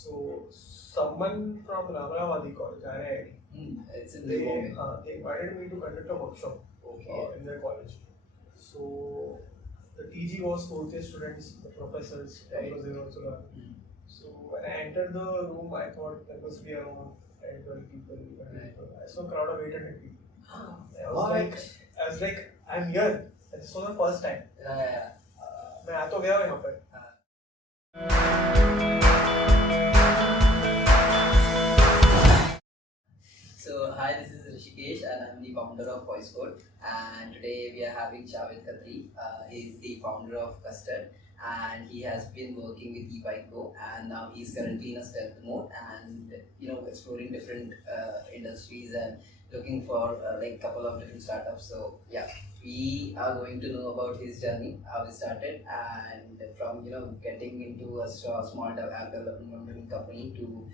So someone from Ramavadi College, RIT, It's in they, the Bombay. they invited me to conduct a workshop Okay. in their college. So the TG was fourth year students, the professors, Right. because they were also learning. So when I entered the room, I thought there must be around 10, 12 people. 11 Right. people. I saw a crowd of 800 people. What? I was like, I'm here. This was the first time. Yeah. मैं आ तो गया हूँ यहाँ पर. So hi, this is Rishikesh and I'm the founder of Poise Show. And today we are having Javed Khatri. He is the founder of Kustard and he has been working with e-bike go and now he's currently in a stealth mode and exploring different industries and looking for like couple of different startups. So yeah, we are going to know about his journey, how he started, and from getting into a small development company to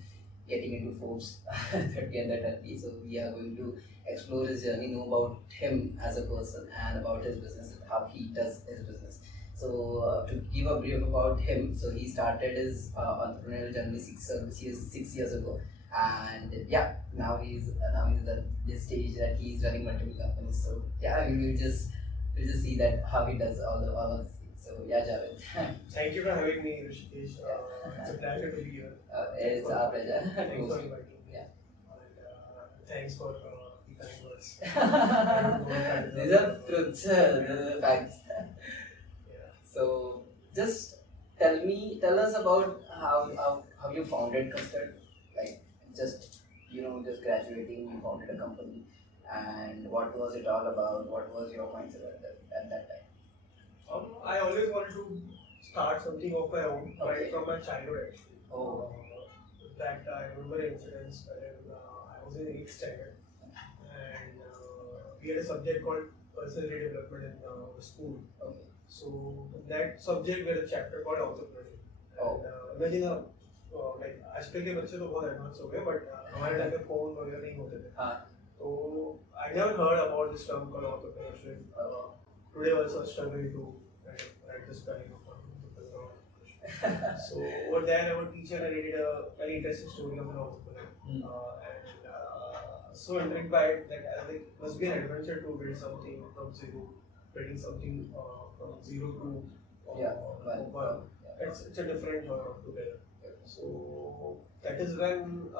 getting into Forbes 30 under 30. So we are going to explore his journey, know about him as a person and about his business, how he does his business. So to give a brief about him, so he started his entrepreneurial journey 6 years ago, and yeah, now he's at this stage that he's running multiple companies. So yeah, we'll just see that how he does all of these things. So yeah, Javed. Thank you for having me, Rishikesh. It's a pleasure to be here. It's our pleasure. Thanks for inviting me. Yeah. And thanks for the kind words. These are truths, these are facts. Yeah. So just tell us about how you founded Kustard. Like just graduating, you founded a company, and what was it all about? What was your mindset at that time? I always wanted to start something of my own, right from my childhood actually. Oh. In fact, I remember incidents when I was in 8th standard and we had a subject called personality development in the school. Okay. So in that subject we had a chapter called entrepreneurship. Oh. And imagine like आजकल के बच्चे तो बहुत advance हो गए but हमारे time पे phone वगैरह नहीं होते थे. तो I never heard about this term called entrepreneurship. Today also I struggle to write this spelling of entrepreneurship. So over there our teacher narrated a very interesting story of an entrepreneur. And so intrigued by it that I think it must be an adventure to build something from zero, building something from zero to one. It's a different genre altogether. So that is when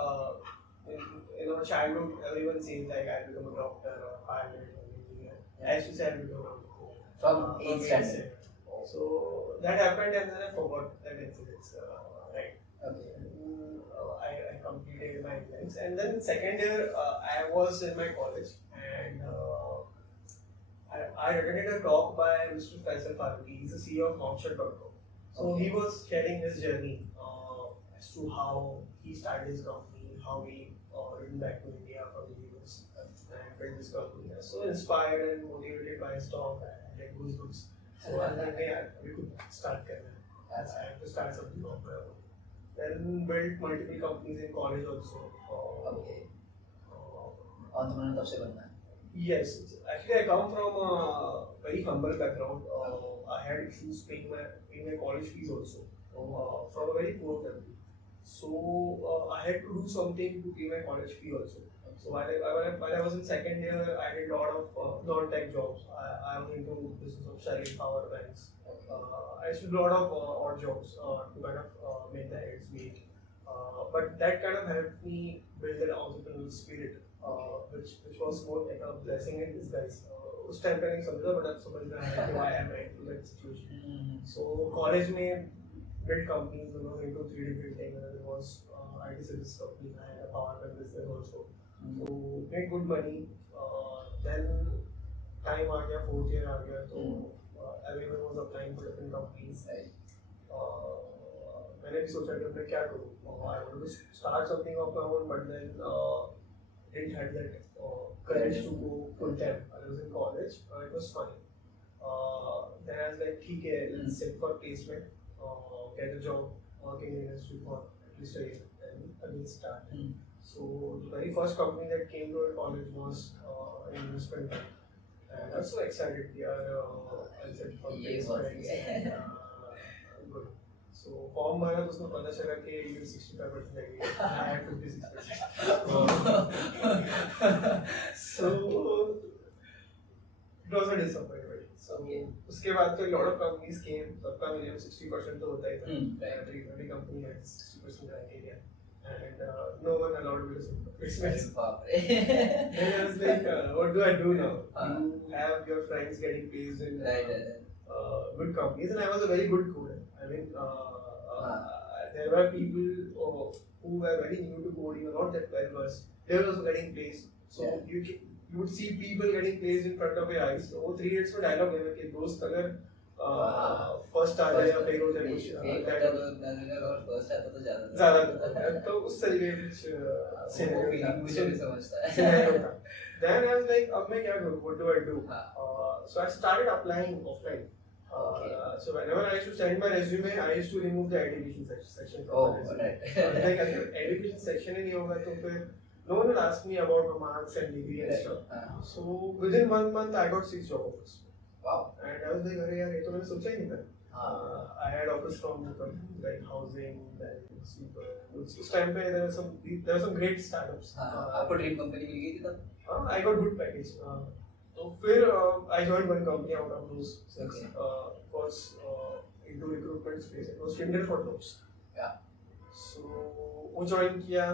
in our childhood everyone says like I'll become a doctor or a pilot or an engineer. I used to say I'll become an entrepreneur. From 8th standard. So that happened and then I forgot that incident. Right. Okay. I completed my exams and then second year I was in my college and I attended a talk by Mr. Faisal Faruqi. He's the CEO of Option.com. So he was sharing his journey as to how he started his company, how he returned back to India from the US and built this company. I was so inspired and motivated by his talk and like goosebumps. So I was like, yeah, we could start career. I have to start something of my own. Then built multiple companies in college also. Okay. Entrepreneur तब से बनना है. Yes, actually I come from a very humble background. I had issues paying my college fees also from a very poor family. So I had to do something to pay my college fee also. So while I was in second year, I did a lot of non-tech jobs. I was into business of selling power banks. I used to do a lot of odd jobs to kind of make the ends meet. But that kind of helped me build an entrepreneurial spirit, which was more like a blessing in disguise. उस time पे नहीं समझा but अब समझ में आया कि why am I in that situation. So college में built companies, into 3D printing, and it was IT service company. I had a Powerbank business also. So made good money. Then time आ गया, 4th year आ गया, तो everyone was applying for different companies. मैंने भी सोचा कि मैं क्या करूँ. I wanted to start something of my own, but then didn't have that courage to go full time. I was in college. It was funny. Then I was like, ठीक है, let's sit for placement, get a job, working in industry for at least a year, and again start. So the very first company that came to our college was an investment bank. And I was so excited. We are, I said, for placement. Good. So form भरा तो उसको पता चला कि ये 65% लगेगी, I had 56%. So it was a disappointment. So उसके बाद तो lot of companies came, सबका minimum 60% तो होता ही था. Every company had 60% criteria. And no one allowed me to submit. Then I was like, what do I do now? You have your friends getting placed in good companies, and I was a very good coder. I mean, there were people who were very new to coding, or not that well versed. They were also getting placed. So you would see people getting placed in front of your eyes. So 3 days में dialogue है कि दोस्त अगर first आ जाए या fail हो जाए कुछ फर्स्ट आता तो ज़्यादा तो उस तरीके कुछ सिनेरियो था. Then I was like, अब मैं क्या करूँ? What do I do? So I started applying offline. So whenever I used to send my resume, I used to remove the education section from my resume. Like अगर education section ही नहीं होगा तो फिर no one will ask me about my marks and degree and stuff. So within 1 month I got 6 job offers. Wow. And I was like, अरे यार ये तो मैंने सोचा ही नहीं था. I had offers from like housing, then super. उस time पे there were some great startups. आपको ड्रीम कंपनी मिल गई थी तब? I got good package. तो फिर I joined one company out of those six. Was into recruitment space. It was Tinder for jobs. Yeah. So वो join किया.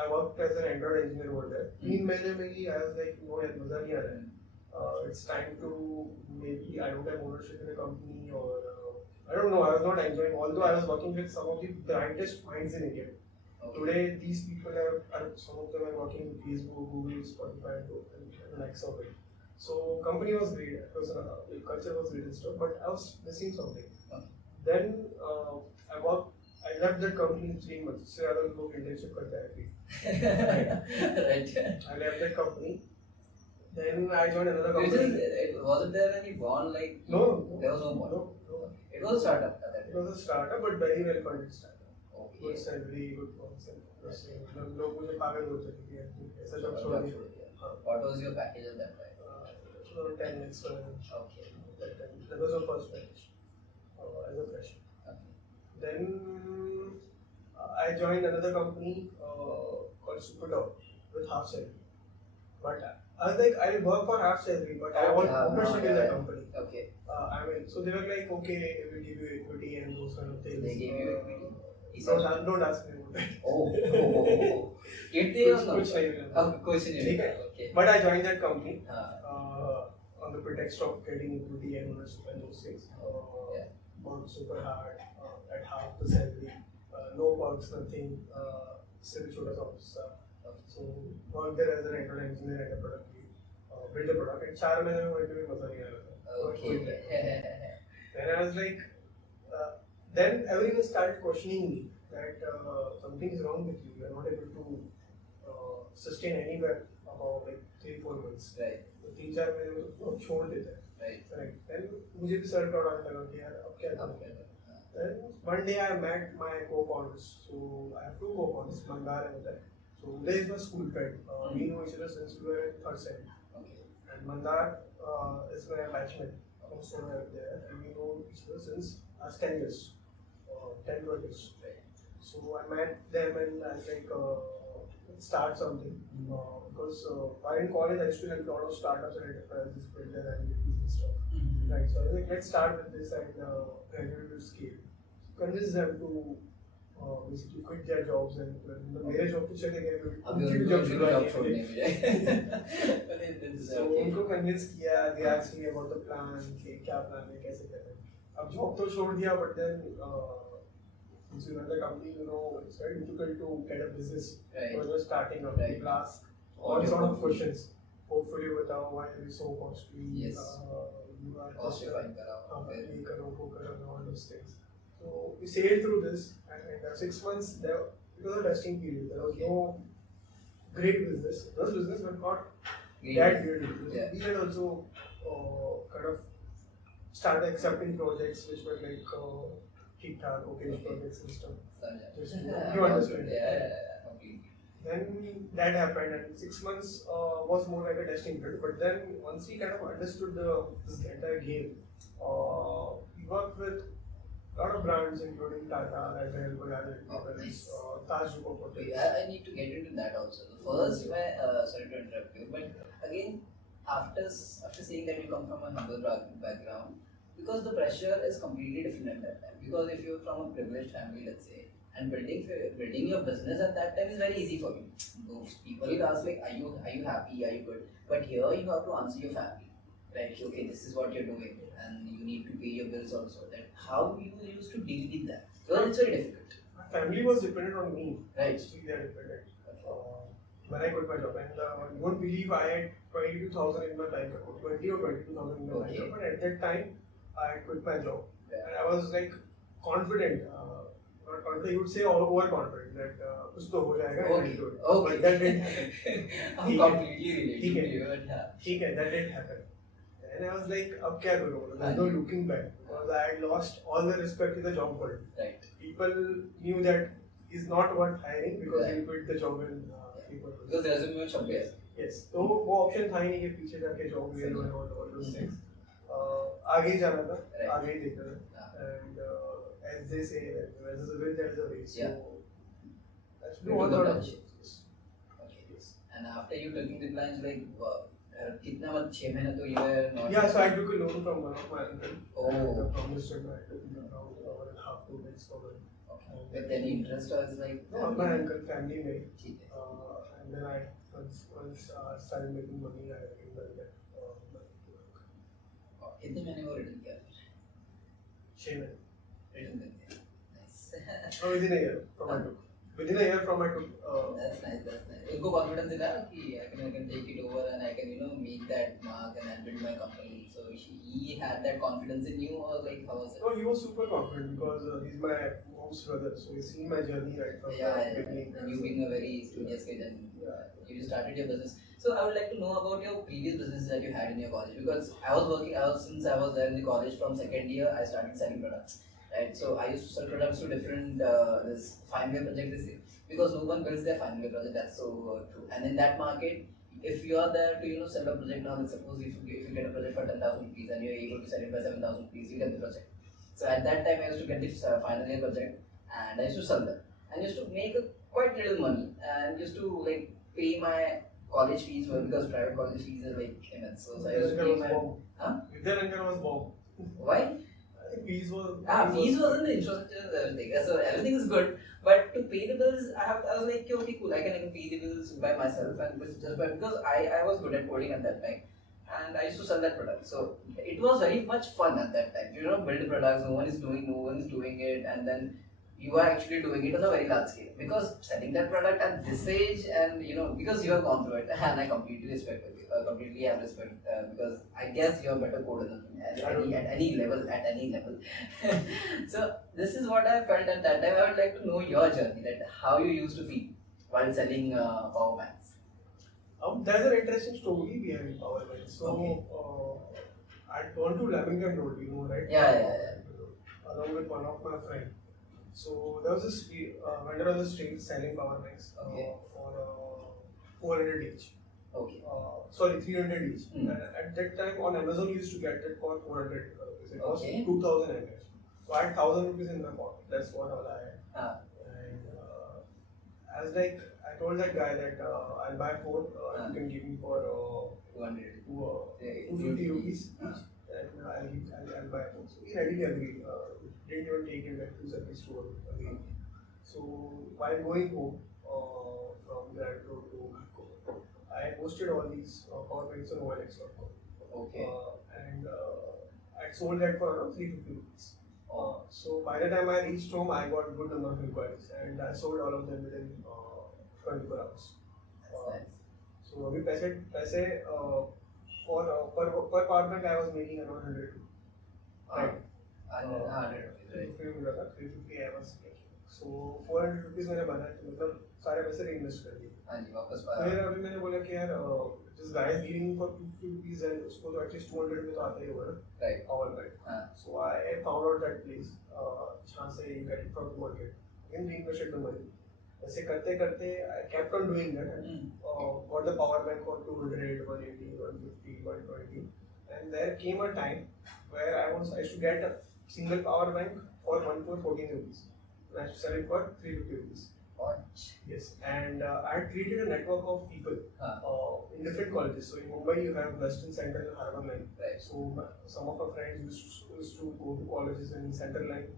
I worked as an Android engineer over there. 3 महीने में ही I was like, no यार मजा नहीं आ रहा है. It's time to maybe I don't have ownership in a company or I don't know. I was not enjoying. Although I was working with some of the brightest minds in India. Today, these people some of them are working with Facebook, Google, Spotify, and the likes of it. So company was great. It was the culture was great and stuff. But I was missing something. Then I left that company in 3 months. So I was going internship करता है. Right. I left that company. Then I joined another company. Wasn't there any bond like? No. There was no bond. No. It was a startup. It was a startup, but very well funded startup. Okay. Good salary, good concept. लोग मुझे पागल बोलते थे कि ऐसा job छोड़ दिया. What was your package at that time? 10 lakhs per annum. Okay. That was my first package as a fresher. Okay. Then I joined another company called Superdog with half salary. But I was like, I'll work for half salary, but I want ownership in the company. Okay. I mean, so they were like, okay, we'll give you equity and those kind of things. They gave you equity. Don't ask me about that. Did they or not? कुछ नहीं मिला. कुछ नहीं मिला. Okay. But I joined that company on the pretext of getting equity and ownership and those things. Worked super hard at half the salary, no perks, nothing. Still छोटा सा office. So worked there as an Android engineer and a product lead. Build the product. And 4 महीने में मुझे भी मजा नहीं आ रहा था. Okay. Then I was like, then everyone started questioning me that something is wrong with you. You are not able to sustain anywhere about like 3-4 months. Right. तो 3-4 महीने में तो छोड़ देते हैं. Right. Then मुझे भी self doubt आने लगा कि यार अब क्या करूँ. Then one day I met my co-founders. So I have 2 co-founders, Mandar and Uday. So Uday is my school friend. We know each other since we were in 3rd sem. Okay. And Mandar is my batchmate. Also there, and we know each other since 10 years, 10-12 years. Right. So I met them and I was like, start something. Because while in college I used to help a lot of startups and enterprises build their identities and stuff. Right. So I was like, let's start with this and gradually to scale. Convince them to basically quit their jobs and मेरे job तो चले गए, उनकी भी job छोड़नी है. So उनको convince किया, they asked me about the plan, कि क्या plan है, कैसे करें. अब job तो छोड़ दिया, but then since you run the company, you know it's very difficult to get a business. Right. When you're starting up, people ask all sort of questions. Hopefully बताओ why it is so costly. Yes. You are justifying कराओ. ये करो, वो करो, all those things. So we sailed through this, and in 6 months it was a testing period. There was no great business. There was business, but not that great. Yeah. We had also kind of started accepting projects which were like TikTok, okay projects and stuff. Just you understand. Yeah, completely. Then that happened, and 6 months was more like a testing period. But then once we kind of understood this entire game, we worked with lot of brands including Tata, Airtel, Bajaj, Oh, nice. Taj Group. I need to get into that also. First, sorry to interrupt you, but again, after saying that you come from a humble background, because the pressure is completely different at that time. Because if you're from a privileged family, let's say, and building your business at that time is very easy for you. Those people will ask like, are you happy? Are you good? But here you have to answer your family, right? Okay, this is what you're doing, and you need to pay your bills also. That how you used to deal with that? Because it's very difficult. My family was dependent on me. Right. Still they are dependent. When I quit my job, and you won't believe I had 22,000 in my bank account, 20 or 22,000 in my bank account. But at that time, I had quit my job, and I was like confident. Not confident, you would say overconfident that कुछ तो हो जाएगा. But that didn't happen. I'm completely related to you. ठीक है, that didn't happen. And I was like, अब क्या करूँ? There's no looking back because I had lost all the respect in the job world. Right. People knew that he's not worth hiring because he quit the job and people. Because the resume was somewhere. Yes. तो वो option था ही नहीं कि पीछे जाके job ले लो and all those things. आगे ही जाना था, आगे ही देखना था. And as they say, as is a will, there is a way. So that's what I did. Okay. Yes. And after you taking the plans, like कितना मतलब 6 महीने तो you were not. Yeah, so I took a loan from one of my uncle. Oh. From this time I took around 1.5 to 2 months for it. Okay. With any interest or is like. No, my uncle family made. And then I once started making money, I invested that money to work. कितने महीने वो return किया? 6 महीने. Return कर दिया. Nice. Within a year from I took. Within a year from I took. That's nice. That's nice. उनको confidence दिला कि I can take it over and I can meet that mark and build my company. So he had that confidence in you or like how was it? No, he was super confident because he's my mom's brother, so he's seen my journey right from the beginning. And you being a very studious kid and you started your business. So I would like to know about your previous business that you had in your college because since I was there in the college from second year, I started selling products. Right, so I used to sell products to different this final project this year because no one builds their final project. That's so true. And in that market, if you are there to sell a project now, let's suppose if you get a project for 10,000 rupees and you're able to sell it by 7,000 rupees, you get the project. So at that time, I used to get the final year project and I used to sell them and used to make quite little money and used to like pay my college fees because private college fees are like immense. So I used to pay my. Vidyanangan was bomb. Why? Fees was wasn't the infrastructure and everything. So everything is good, but to pay the bills, I was like, okay, cool. I can pay the bills by myself and just because I was good at coding at that time, and I used to sell that product. So it was very much fun at that time. Build products. No one is doing it, and then you are actually doing it on a very large scale because selling that product at this age and because you have gone through it and I completely respect it. Completely have respect because I guess you're a better coder than me at any level. So this is what I felt at that time. I would like to know your journey, that how you used to feel while selling power banks. There's an interesting story behind Powerbank. So I'd gone to Lamington Road, right? Yeah. Along with one of my friends. So there was this vendor on the street selling power banks for 400 each. Okay. Sorry, 300 each. And at that time on Amazon you used to get it for 400 rupees. It was 2,000 mAh. So I had 1,000 rupees in my pocket. That's what all I had. And I was like, I told that guy that I'll buy 4. You can give me for 250 rupees each. And I'll buy 4. So he readily agreed. Didn't even take him like 2 seconds to agree. So while going home from Grand Road to Marco, I posted all these power banks on OLX.com. Okay. And I sold that for around 350 rupees. So by the time I reached home, I got good number of inquiries and I sold all of them within 24 hours. So अभी पैसे per power bank I was making around 100 rupees. Right. 350 I was making. So 400 rupees मैंने बना मतलब सारे पैसे reinvest कर दिए. हाँ जी वापस फिर अभी मैंने बोला कि यार this guy is giving for 250 rupees and उसको तो at least 200 में तो आता ही होगा ना. Right. Power bank. So I found out that place जहाँ से you get it from 200. Again reinvested the money. ऐसे करते करते I kept on doing that and got the power bank for 200, 180, 150, 120. And there came a time where I used to get a single power bank for 14 rupees. And I used to sell it for 350 rupees. What? Yes, and I had created a network of people in different colleges. So in Mumbai, you have Western Central and Harbour Line. Right. So some of our friends used to go to colleges in Central Line.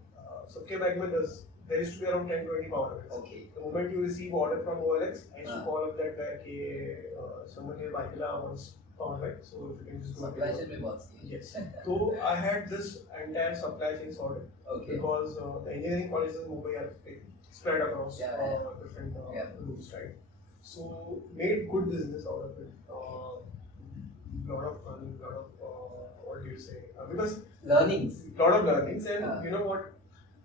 सबके bag में 10 there used to be around 10-20 power banks. Okay. The moment you receive order from OLX, I used to call up that guy कि someone here Baikila wants power bank, so if you can just go. Supply chain में बहुत सी है. Yes. So I had this entire supply chain sorted. Okay. Because the engineering colleges in Mumbai are spread across different routes, right? So made good business out of it. Lot of fun, lot of what do you say? Because Learnings. Lot of learnings, and you know what?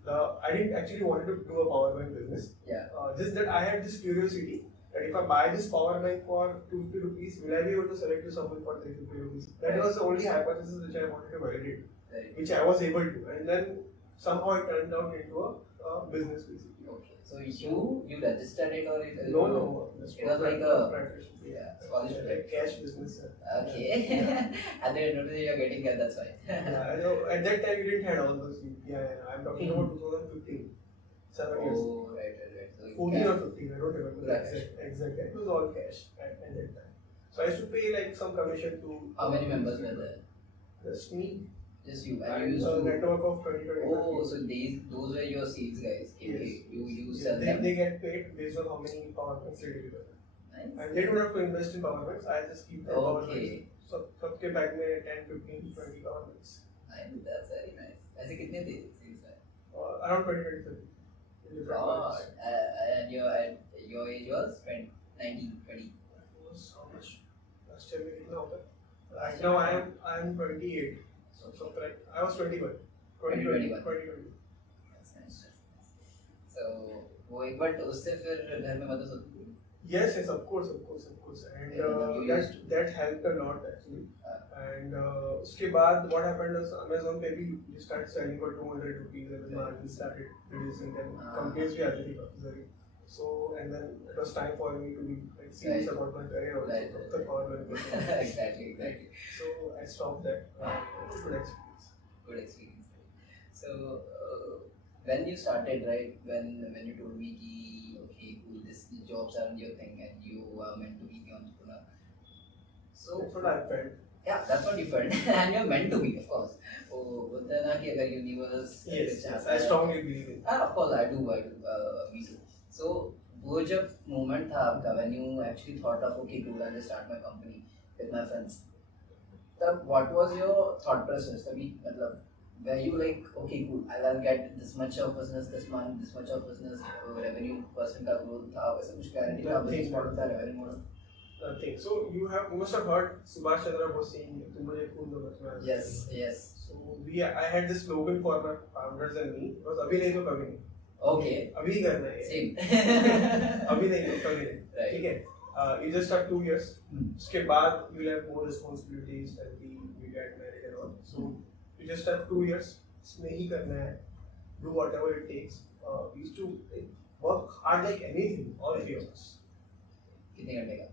I didn't actually wanted to do a power bank business. Yeah. Just that I had this curiosity that if I buy this power bank for 250 rupees, will I be able to sell it to someone for 350 rupees? That was the only hypothesis which I wanted to validate, which I was able to, and then somehow it turned out into a business basically. Okay. So you registered it or it? No. It was like a scholarship. Like cash business. Okay. And then notice you're getting that. That's why. Yeah, I know. At that time, we didn't have all those. Yeah. I'm talking about 2015. 7 years. Oh, right. So 14 or 15, I don't remember the Cash. exact. It was all cash at that time. So I used to pay like some commission to. How many members were there? Just me. Just you. And And you used a to. network of 20-25 Oh, people. so those were your sales guys. Yes. Okay. You Yes, sell them. they get paid based on how many power banks they deliver. Nice. And they don't have to invest in power banks. I just keep the power Okay. banks. So सबके bag में 10, 15, 20 power banks. Nice. That's very nice. ऐसे कितने थे sales guys? Around 20-25. In different God. banks. And your age was 19, 20. It was how much? Last year में कितना होगा? Right now I am 28. So like I was 21. 2021. That's nice. So वो एक बार उससे फिर घर में मदद होती थी. Yes, of course, and that helped a lot actually. And उसके बाद what happened is Amazon पे भी we started selling for 200 rupees, and the margin started reducing. Then companies भी आती थी काफी सारी. So and then it was time for me to be like serious about my career also. The power bank. Exactly. So I stopped that. Good experience. Good experience. So when you started, right? When you told me कि okay, cool, this jobs aren't your thing, and you are meant to be the entrepreneur. So That's what I felt. yeah, that's what you felt, and you're meant to be, of course. Oh, बोलते हैं ना कि अगर universe Yes, I strongly believe in. Of course, I do. Me too. So वो जब moment था आपका when you actually thought of okay, cool, I'll just start my company with my friends. तब what was your thought process? तभी मतलब were you like okay, cool, I'll get this much of business this month, this much of business revenue % का growth था, वैसे कुछ clarity था, business model था, revenue model. Nothing. So you must have heard Subhash Chandra Bose saying "तुम मुझे खून दो बस मैं." Yes. So I had this slogan for my founders and me. It was अभी नहीं तो कभी नहीं. Okay. अभी करना है. Same. अभी नहीं तो कभी नहीं. Right. ठीक है. You just have 2 years. उसके बाद you will have more responsibilities and you get married and all. So you just have 2 years. इसमें ही करना है. Do whatever it takes. We used to work hard like anything. All 3 of us. कितने घंटे का?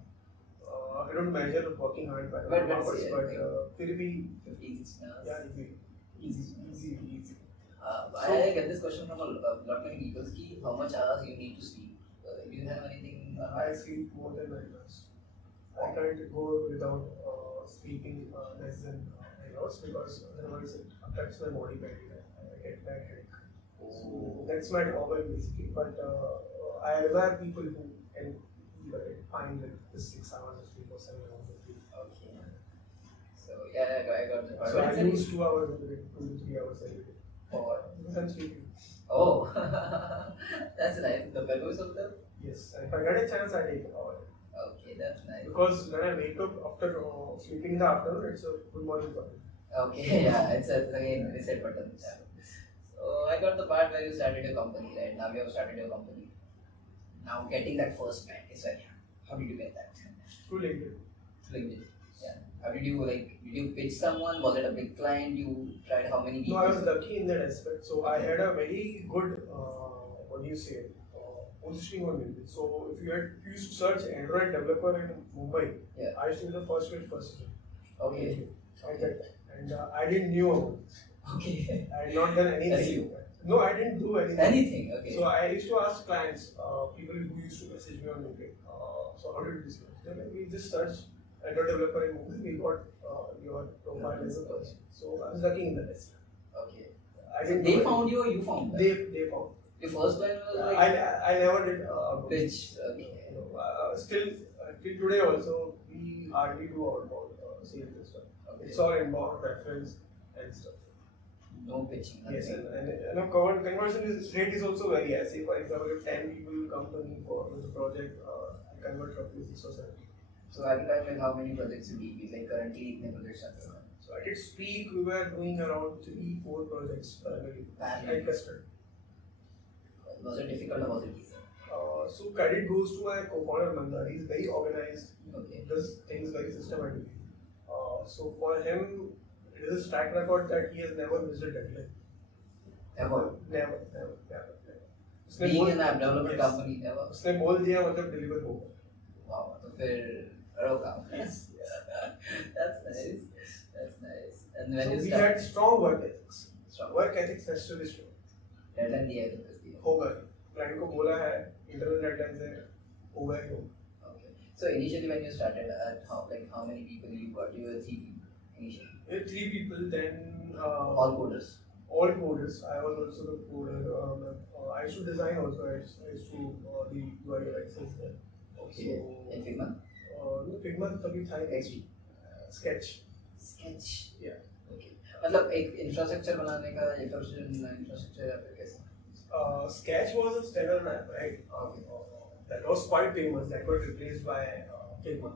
I don't measure working hard by But hours, but फिर भी 15-16 hours. yeah, easy. I get this question from a lot many people. Ki how much hours you need to sleep? Do you have anything? I sleep more than 9 hours. I can't go without sleeping less than 9 hours because otherwise it affects my body badly. I get back headache. So that's my drawback basically. But I admire people who can find like the 6 hours of sleep or 7 hours of sleep. Okay. So yeah, I got the part. So I lose 2 hours every day, 2 to 3 hours every day. For what? Because I'm sleeping. Oh, that's nice. The purpose of them? Yes, and if I get a chance, I take an hour. Okay, that's nice. Because when I wake up after sleeping in the afternoon, it's a good morning for me. Okay, yeah, it's again reset button. Yeah. So I got the part where you started your company, right? Now you have started your company. Now getting that first client is very hard. How did you get that? Too late. LinkedIn. Yeah. How did you pitch someone? Was it a big client? You tried how many people? No, I was lucky in that aspect. So I had a very good, what do you say, positioning on LinkedIn. So if you used to search Android developer in Mumbai, yeah, I used to be the first person. Okay. At that time. And I didn't knew about it. Okay. I had not done anything. No, I didn't do anything. Anything, okay. So I used to ask clients, people who used to message me on LinkedIn, so how did you discover? They're like, we just searched Android developer in Google, we got your profile as a person. So I was lucky in the list. Okay. I So didn't they do found anything. you or you found them? They found. The first line was like I never did pitch. Okay. Still till today also we hardly do outbound sales and stuff. Okay. It's all inbound reference and stuff. No pitching. Yes, nothing. and conversion rate is also very high. Say for example, if 10 people come to me for the project, I convert roughly 6 or 7. So at the time, like how many projects you deal with? Like currently, how many projects are there? So at its peak, we were doing around 3-4 projects parallelly Parallel. at custard. Was it difficult or was it easy? So credit goes to my co-founder Manda. He's very organized. Okay. Does things very systematically. So for him, it is a track record that he has never missed a deadline. Ever? Never. उसने Being बोल- an app development yes. company, never. उसने बोल दिया मतलब deliver होगा. Wow. तो फिर करो काम. Yes. That's nice. That's nice. And So when you we start, had strong work ethics. Strong. Work ethics has to be strong. deadline दिया है तो कर दिया. होगा. क्लाइंट को बोला है इंटरनल डेडलाइंस है होगा ही होगा. Okay. So initially when you started, how many people you got? You were 3 people initially. We had 3 people, then All coders. all coders. I was also the coder. I used to design also. I used to the UI UX as well. Okay. In Figma. No, Figma तभी था ही. XD. Sketch. Sketch. Yeah. Okay. मतलब एक infrastructure बनाने का infrastructure या फिर कैसे? Sketch was a standard app, right? Okay. That was quite famous. That got replaced by Figma,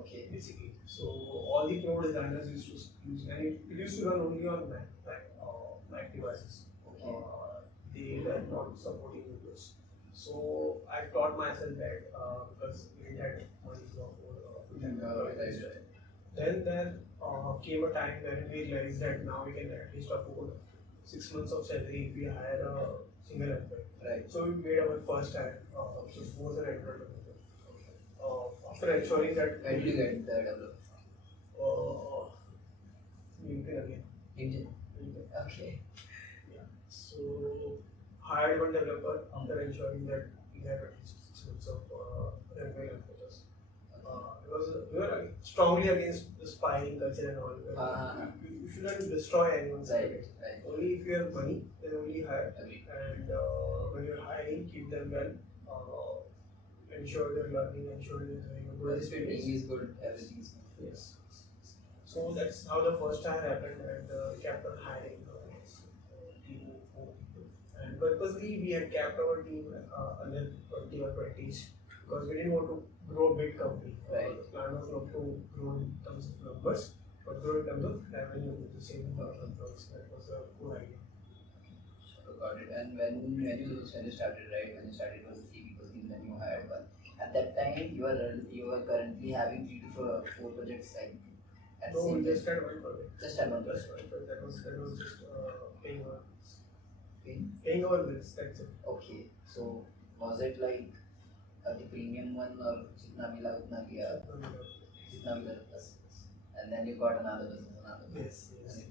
Okay. basically. So all the pro designers used to use, and it used to run only on Mac devices. Okay. They were not supporting Windows. So I taught myself that because we didn't have money for Then there came a time when we realized that now we can at least afford 6 months of salary if we hire a single employee. Right. So we made our first hire, which was an Android developer. After ensuring that Where did you get the developer? LinkedIn again. LinkedIn. LinkedIn. Okay. Yeah. So hired one developer after ensuring that we had at least 6 months of revenue with us. Because we were strongly against the spying culture and all. You shouldn't destroy anyone's credit. Right. Only if you have money, then only hire. Agree. And when you're hiring, keep them well. Ensure they're learning, ensure they're having a good Well, if your experience. team is good, everything is good. Yes. So that's how the first hire happened, and kept on hiring team of 4 people. And purposely, we had kept our team under 20 or 20s because we didn't want to grow a big company. Right. The plan was not to grow in terms of numbers, but grow in terms of revenue with the same numbers. That was a good idea. So got it. And when you started, right? When you started, it was 3 people team. Then you hired one. At that time, you are currently having 3 to 4 projects like at the No, same we time. just had one project. Just had one Just project. one project. That was just paying our bills. Okay. Paying our bills. That's it. Okay. So was it like the premium one or जितना मिला उतना लिया जितना मिला plus and then you got another business. Yes. And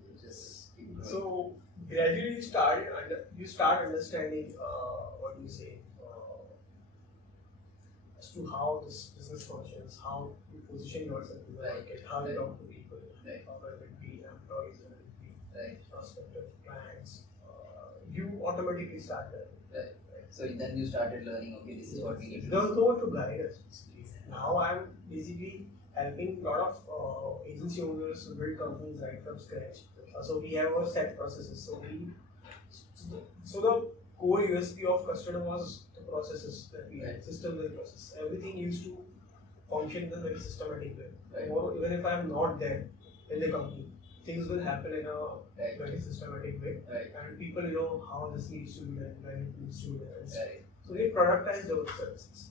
you just keep growing. So gradually you start understanding what do you say as to how this business functions, how you position yourself in the Right. market, how you talk to people, Right. whether it be employees, whether it be Right. prospective clients. You automatically start learning. Right. So then you started learning. Okay, this is what we need to There was do. no one to guide us. Basically. Now I'm basically helping a lot of agency owners to build companies right from scratch. So we have our set processes. So the core USP of Custard was the processes that we had, systems and processes. Everything used to function in a very systematic way. Right. Or even if I'm not there in the company, things will happen in a Right. very systematic way. Right. And people know how this needs to be done, when it needs to be done. Right. So we productize those services.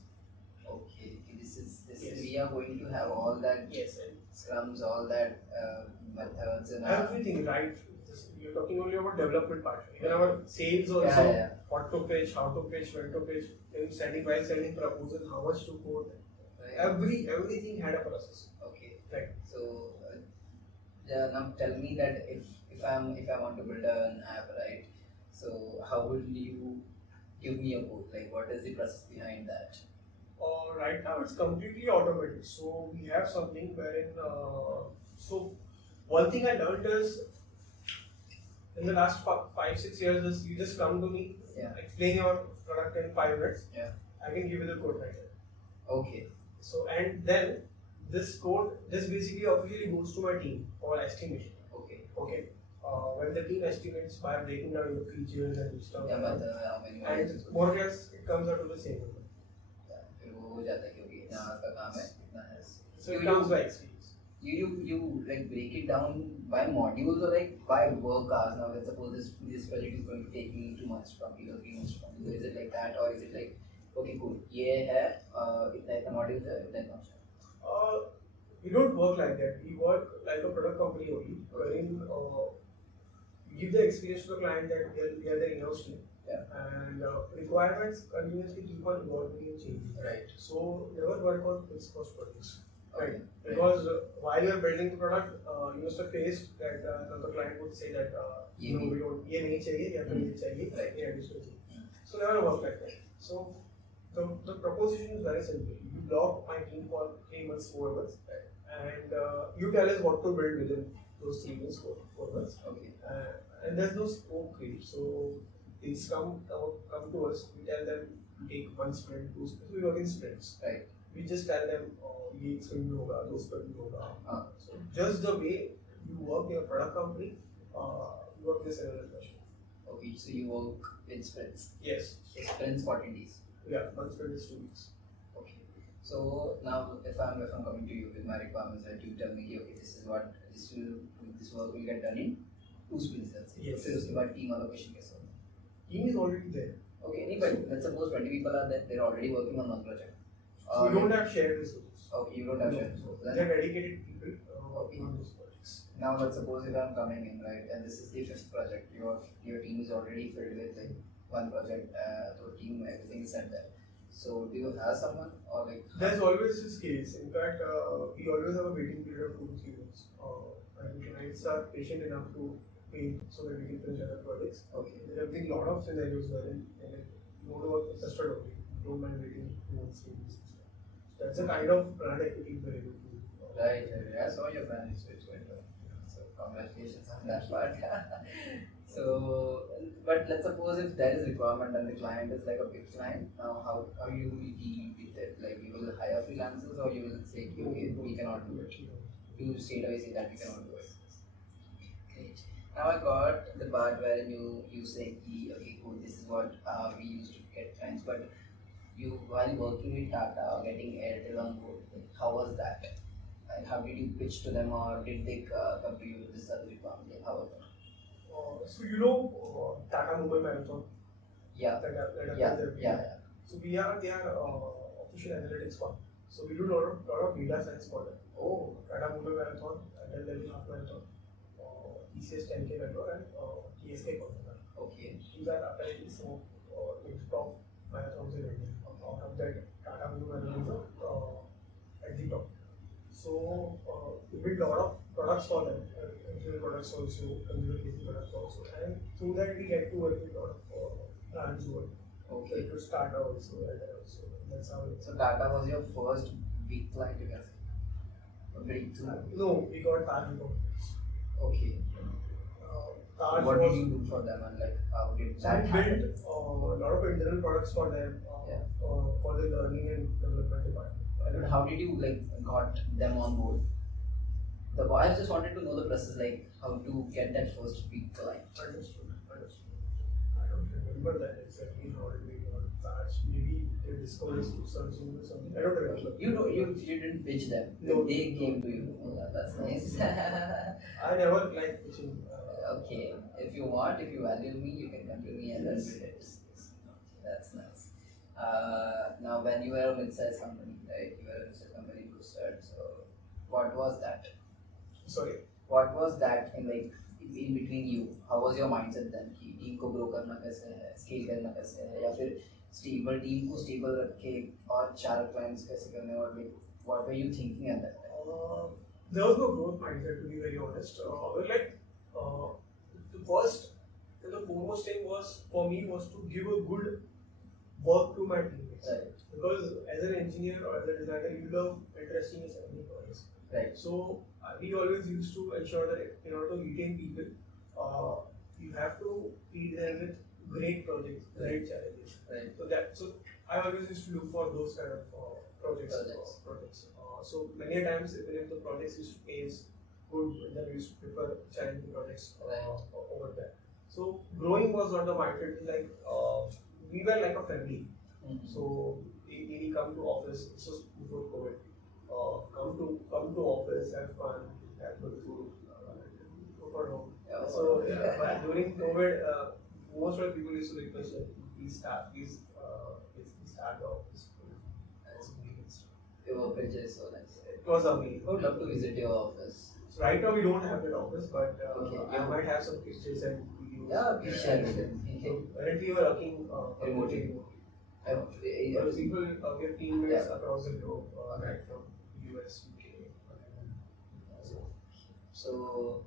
Okay. This is Yes. we are going to have all that Yes, and scrums, all that methods and everything, right? You're talking only about development part. Even our sales also, Yeah. what to pitch, how to pitch, when to pitch, then while sending proposal, how much to quote. Right. Everything had a process. Okay. Right. So now tell me that if I want to build an app, right? So how would you give me a quote? Like, what is the process behind that? Right now it's completely automated. So we have something wherein so one thing I learned is in the last 5-6 years is you just come to me, Yeah. explain your product in 5 minutes. Yeah. I can give you the code right there. Okay. So and then this code basically officially goes to my team for estimation. Okay. Okay. When the team estimates by breaking down the features and stuff, Yeah, but how many and more or less it comes out to the same number. फिर वो हो जाता है क्योंकि इतना आपका काम है इतना है. So it comes by experience. You like break it down by modules or like by work hours. Now let's suppose this project is going to take me 2 months from you or 3 months from you. Is it like that or is it like okay cool ये है इतना modules है इतना We don't work like that. We work like a product company only, wherein we give the experience to the client that we are the in-house team. Yeah. And requirements continuously keep on evolving and changing. Right. So never work on fixed cost projects. Right. Okay. Because while you are building the product, you must have faced that the client would say that no, we don't. ये नहीं चाहिए या फिर ये चाहिए. Right. ये additional चाहिए. So never work like that. So the proposition is very simple. You block my team for 3 months, 4 months, and you tell us what to build within those 3 months, 4 months. Okay. And there's no scope creep. So they just come to us. We tell them to take 1 sprint, 2 sprints. We work in sprints. Right. We just tell them ये sprint में होगा, 2 sprint में होगा. So just the way you work in a product company, you work this another fashion. Okay, so you work in sprints. Yes. So sprints 14 days. Yeah, 1 sprint is 2 weeks. Okay. So now if I'm coming to you with my requirements and you tell me okay this work will get done in 2 sprints let's say. Yes. फिर उसके बाद team allocation कैसे होगा? Team is already there. Okay, नहीं but let's suppose 20 people are there, they're already working on one project. So we don't have shared resources. Okay, you don't have shared resources. They're dedicated people working on those projects. Now let's suppose if I'm coming in right and this is the 5th project, your team is already filled with like one project, the team everything is set there. So do you have someone or like? There's always this case. In fact, we always have a waiting period of 2 to 3 months. And clients are patient enough to wait so that we can finish other projects. Okay. There have been a lot of scenarios wherein you want to work with custard only. You don't mind waiting 2 months, 3 months. So that's a kind of brand equity we're able to do. Right. I saw your brand is going well. So congratulations on that part. So, but let's suppose if there is requirement and the client is like a big client, how you will deal with it? Like you will hire freelancers or you will say okay we cannot do it. You straight away say that we cannot do it. Great. Now I got the part where you say okay cool this is what we used to get clients, but you while working with Tata or getting Airtel on board, how was that? And how did you pitch to them or did they come to you with this other requirement? How was that? So you know Tata Mumbai Marathon? Yeah. Yeah. So we are their official analytics one. So we do a lot of data science for them. Oh. Tata Mumbai Marathon, Tata Delhi Half Marathon, TCS 10K Metro and TSK Kolkata. Okay. These are apparently some of the top marathons in India. Out of that, Tata Mumbai Marathon is at the top. So we build a lot of products for them, consumer products also, consumer facing products also, and through that we get to work with a lot of brands who are Okay. to start also, and also that's how it's. So Tata was your first big client, you can say. A breakthrough. No, we got Taj Motors. Okay. Taj What was, did you do for them and like how did so that we happen? built a lot of internal products for them, Yeah. for the learning and development department. But how did you like got them on board? I just wanted to know the process, like how to get that first big client. Understood. I don't remember that exactly how did we got Taj. Maybe they discovered us to Samsung or something. I don't remember. You didn't pitch them. No. They came to you. Oh, that's nice. I never like pitching. Okay. If you value me, you can come to me and then build it. That's nice. Now when you were a mid-sized company, right? You were a mid-sized company kustard. So what was that? Sorry. What was that in between you? How was your mindset then? कि team को grow करना कैसे है, scale करना कैसे है, या फिर stable टीम को stable रख के और 4 clients कैसे करने, और what were you thinking at that time? There was no growth mindset, to be very honest. The first And the foremost thing was for me was to give a good work to my teammates. Right. Because as an engineer or as a designer, you love interesting and challenging projects. Right. So we always used to ensure that in order to retain people, you have to feed them with great projects, great challenges. Right. So I always used to look for those kind of projects. So many a times, even if the projects used to pay us good, then we used to prefer challenging projects over there. So growing was not the mindset. Like we were like a family. Mm-hmm. So we come to office. This was before COVID. Come to office, have fun, have good food, go for home. So but during COVID, most of the people used to request that please start the office. That's amazing. Your pitch is so nice. It was amazing. I would love to visit your office. So right now we don't have that office, but Okay. I might have some pictures and videos. Yeah, please share it. Currently we are working Remotely. Because people we have teammates across the globe, right from US, UK. So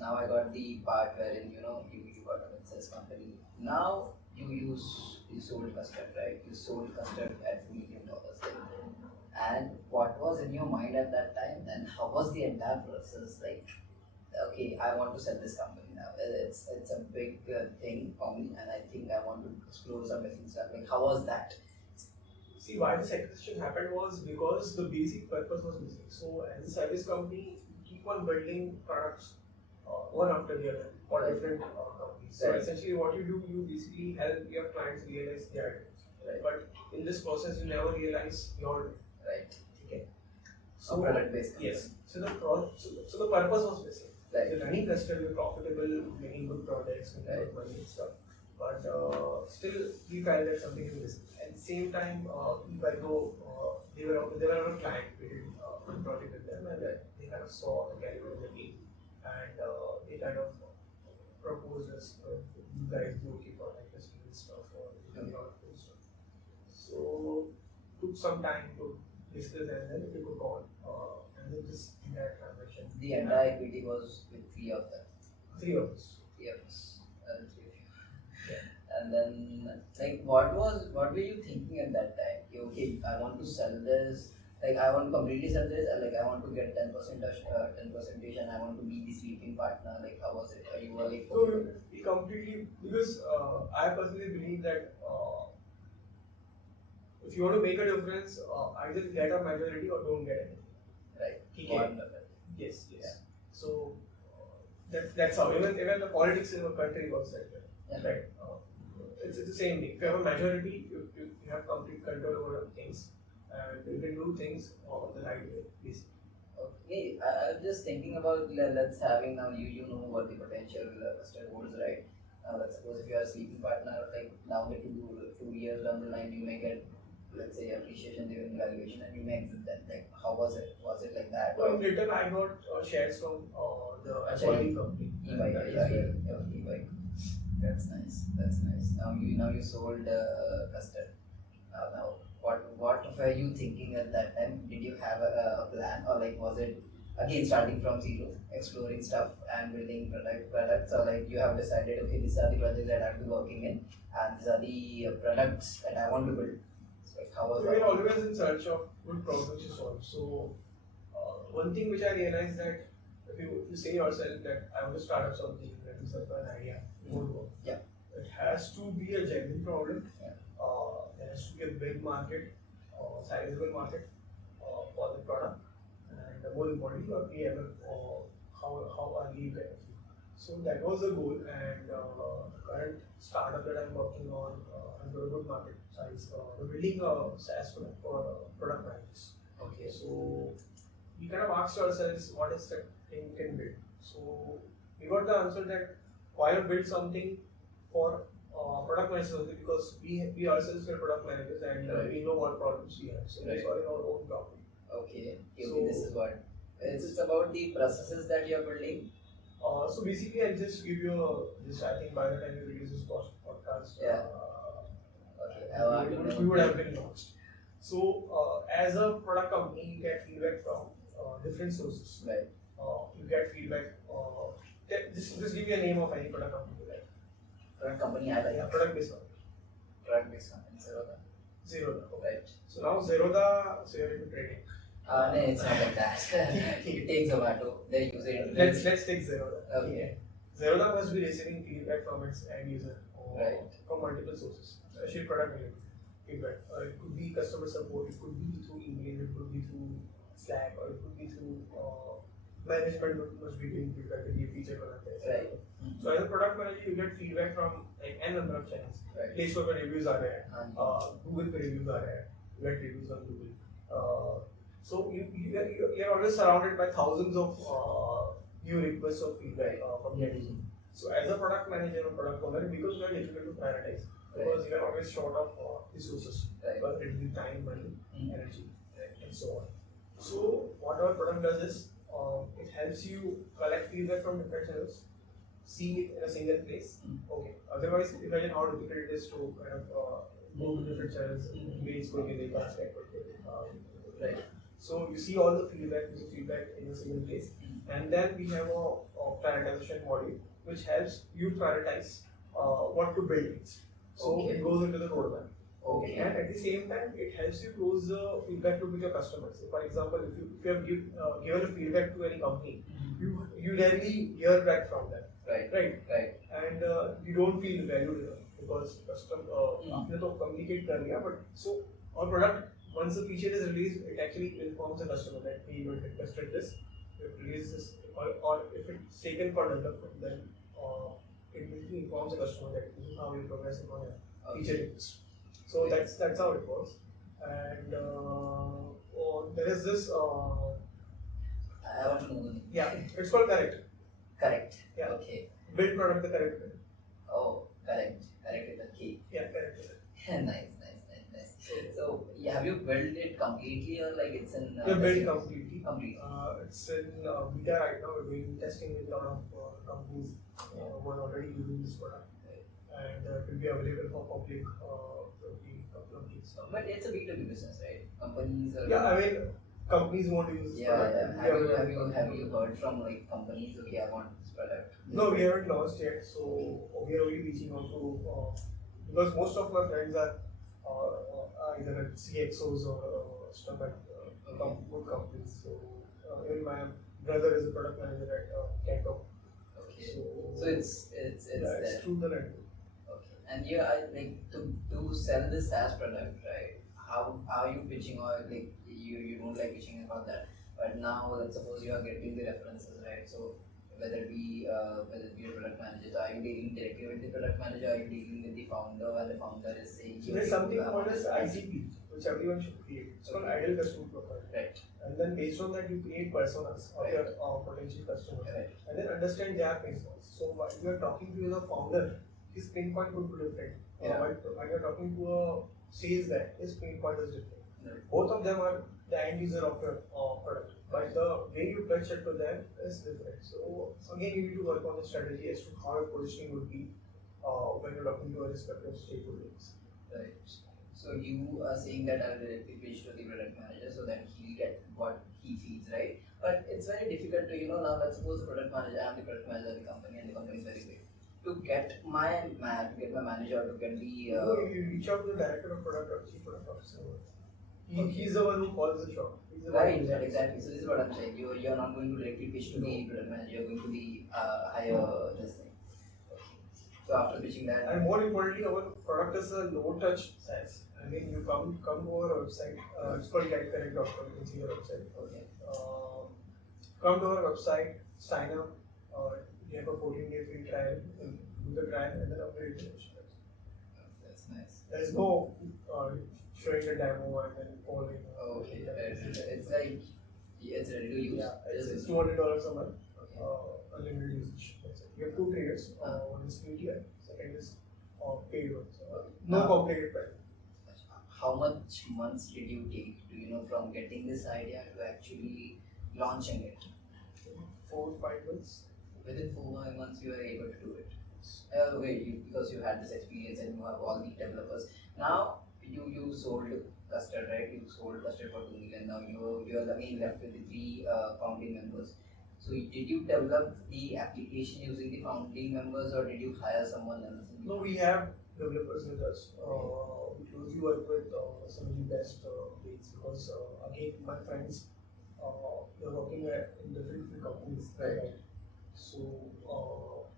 now I got the part wherein you got a success company. Now you sold custard, right? You sold custard at $1 million. And what was in your mind at that time? And how was the entire process? Like, okay, I want to sell this company now. It's a big thing for me, and I think I want to explore some different stuff. Like, how was that? See, why this acquisition happened was because the basic purpose was missing. So, as a service company, you keep on building products one after the other for different companies. So, Right. essentially, what you do, you basically help your clients realize their items. Right. But in this process, you never realize your Right. okay. So product-based. Yes. So the purpose was missing. Right. The running custard, you're profitable, making good products, making good money and stuff. But still, we felt that something is missing. At the same time, Epico, they were our client. We did one project with them, and they kind of saw the caliber of the team, and they kind of proposed us, you guys do okay for like testing and stuff, or a lot of good stuff. So took some time to discuss, and then we took a call, and then just entire transaction. The entire equity was with three of them. Three of us. Three of us. Three of you. And then, like, what were you thinking at that time? Okay, I want to sell this. Like, I want to completely sell this. Like, I want to get 10% and I want to be the sleeping partner. Like, how was it? Or you were like, So we completely, because I personally believe that if you want to make a difference, either get a majority or don't get anything. right? Okay. Yes. Yeah. So that's how even the politics in a country works like that. Yeah. Right. It's the same thing. If you have a majority, you have complete control over things, and you can do things the right way, basically. Okay, I'm just thinking about let's having now you know what the potential custard holds, right? Let's suppose if you are a sleeping partner, like down the 2 years down the line, you may get, let's say, appreciation, dividend valuation, and you may exit that. Like, how was it? Was it like that? So in return, I got shares from the adjoining company. E-bike, e-bike. That's nice. That's nice. Now you sold custard. Now what were you thinking at that time? Did you have a plan, or like was it again starting from zero, exploring stuff and building products, or like you have decided, okay, these are the projects that I'll be working in, and these are the products that I want to build. So like, how was So that? we're always in search of good problems to solve. So one thing which I realized that if you say yourself that I want to start up something, that is an idea, it won't work. Yeah. It has to be a genuine problem. Yeah. There has to be a big market, sizable market for the product, and more importantly, you have to be able how early you get it. So that was the goal, and the current startup that I'm working on has got a good market size. We're building a SaaS product for product managers. Okay. So we kind of asked ourselves what is that thing we can build. So we got the answer that why not build something for product managers, because we ourselves are product managers, and we know what problems we have. So we're solving our own problem. Okay. So- This is what it's about the processes that you're building. So basically, I'll just give you I think by the time you release this podcast, Yeah. Okay. we would have been launched. So as a product company, you get feedback from different sources. Right. You get feedback. Just give me a name of any product company. Like Product company I like. Yeah, product-based company. Product based company. Zerodha. Zerodha. Right. So now Zerodha, so you're into trading. No, it's not like that. It takes Zomato. They use it. Let's take Zerodha. Okay. Zerodha must be receiving feedback from its end user Right. from multiple sources, especially product related feedback. It could be customer support, it could be through email, it could be through Slack, or it could be through management must be giving feedback that you feature product. Right. So as a product manager, you get feedback from like n number of channels. Right. Play Store पे reviews आ रहे हैं, Google पे reviews आ रहे हैं, you get reviews on Google. So you're always surrounded by thousands of new requests of feedback from the end user. So as a product manager or product owner, it becomes very difficult to prioritize because you are always short of resources, whether it be time, money, energy, and so on. So what our product does is it helps you collect feedback from different channels, see it in a single place. Okay. Otherwise, imagine how difficult it is to kind of go to different channels. Mails could be the right. So you see all the feedback in a single place, and then we have a prioritization module which helps you prioritize what to build. So it goes into the roadmap. Okay. And at the same time, it helps you close the feedback loop with your customers. So for example, if you have given a feedback to any company, you rarely hear back from them. Right. And you don't feel valued because आपने तो communicate कर लिया, but so our product, once the feature is released, it actually informs the customer that we will tested this, we have released this, or if it's taken for development, then it basically informs the customer that this is how we progress on a feature request. So that's how it works. And there is this. I want to know the name. Yeah, it's called Korrect. Korrect. Yeah. Okay. Build product the correct way. Oh, correct. Correct with the key. Yeah, correct. Nice. So, have you built it completely or like it's in? We built completely. Completely. It's in beta right now. We're doing testing with a lot of companies who are already using this product, and it will be available for public in a couple of weeks. But it's a B2B business, right? Companies are. Yeah, I mean, companies want to use this product. Yeah. Have you heard from like companies? Okay, I want this product. No, we haven't launched yet. So we are only reaching out to because most of my friends are either at CXOs or stuff at good companies. So even my brother is a product manager at Zepto. Okay. So it's through the network. Okay. And you are like to sell this SaaS product, right? How are you pitching, or like you don't like pitching about that? But now let's suppose you are getting the references, right? So whether it be a product manager, are you dealing directly with the product manager? Are you dealing with the founder, and the founder is saying? So there's something called as ICP, which everyone should create. It's called Ideal Customer Profile. Right. And then based on that, you create personas of your potential customers, and then understand their pain points. So while you are talking to the founder, his pain point could be different. When you're talking to a sales guy, his pain point is different. Both of them are the end user of your product, but the way you pitch it to them is different. So again, you need to work on the strategy as to how your positioning would be when you're talking to a respective stakeholders. Right. So you are saying that I'll directly pitch to the product manager so that he'll get what he feels, right? But it's very difficult to, now let's suppose the product manager, I'm the product manager of the company and the company is very big. To get my manager, to get the... you reach out to the director of product or chief product officer. He's the one who calls the shot. Right, exactly. So this is what I'm saying. You're not going to directly pitch to the product manager, you're going to be hire this thing. So after pitching that... And more importantly, our product is a low-touch SaaS. I mean, you come to our website, it's called getkorrect.com, you can see the website. Okay. Come to our website, sign up, you have a 14-day free trial, do the trial, and then upgrade the website. That's nice. There's no showing a demo and then calling. Okay, it's like, it's ready to use. Yeah, it's $200 a month, unlimited usage. You have 2 tiers, one is free tier, second is paid one. No complicated price. How much months did you take to, from getting this idea to actually launching it? 4 to 5 months. Within 4 months, you were able to do it. Because you had this experience and you have all the developers. Now you sold Kustard, right? You sold Kustard for $2 million. Now you're again left with the 3 founding members. So did you develop the application using the founding members or did you hire someone else? No, we have developers with us. We closely work with some of the best leads because again, my friends, they're working in different companies. Right. So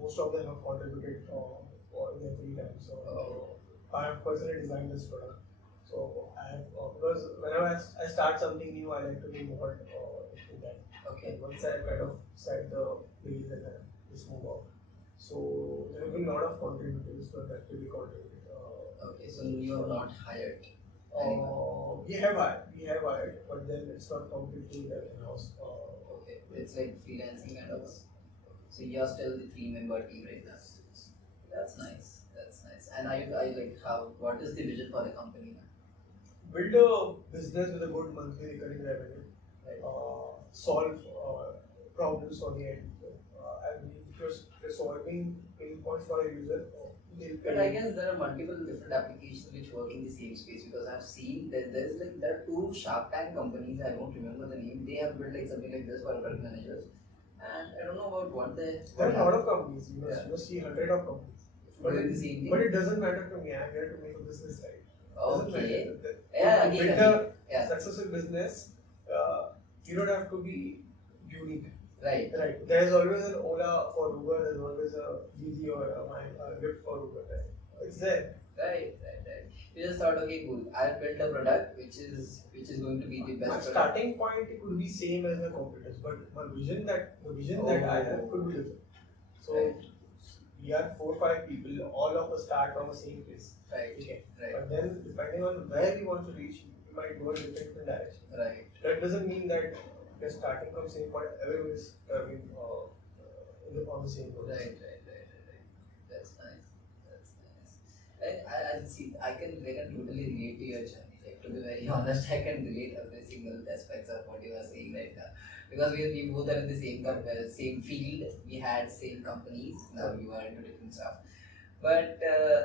most of them have contributed in their free time. So I have personally designed this product. So I have because whenever I start something new, I like to be involved in that. Okay. Once I kind of set the base and then just move out. So there have been a lot of contributors who have actively contributed. Okay, so you have not hired. We have hired, but then it's not completely like in-house. Okay, it's like freelancing and all. So you are still the 3-member team right now. That's nice. That's nice. And are you like how? What is the vision for the company now? Build a business with a good monthly recurring revenue. Right. Solve problems for the end. I believe if you're solving pain points for a user, they'll pay. But I guess there are multiple different applications which work in the same space because I've seen that there are 2 Shark Tank companies. I don't remember the name. They have built like something like this for product managers, and I don't know about what they. There are a lot of companies. You must see hundred of companies. But doing the same thing. But it doesn't matter to me. I'm here to make a business right. Okay. Yeah, again, build yeah. a successful business. You don't have to be unique. Right. Right. There's always an Ola for Uber. There's always a Didi or a Lyft for Uber. Right? It's there. Right. You just thought, okay, cool. I'll build a product which is going to be the best. My product. starting point it could be same as my competitors, but the vision that I have could be different. So right. We are 4 or 5 people. All of us start from the same place. Right. Okay. Right. But then, depending on where we want to reach, we might go in different direction. Right. That doesn't mean that we're starting from same point. Everyone is on the same road. Right. That's nice. I see. I can totally relate to your journey. Like, to be very honest, I can relate every single aspects of what you are saying right now. Because we both are in the same field. We had same companies. Now you are into different stuff. But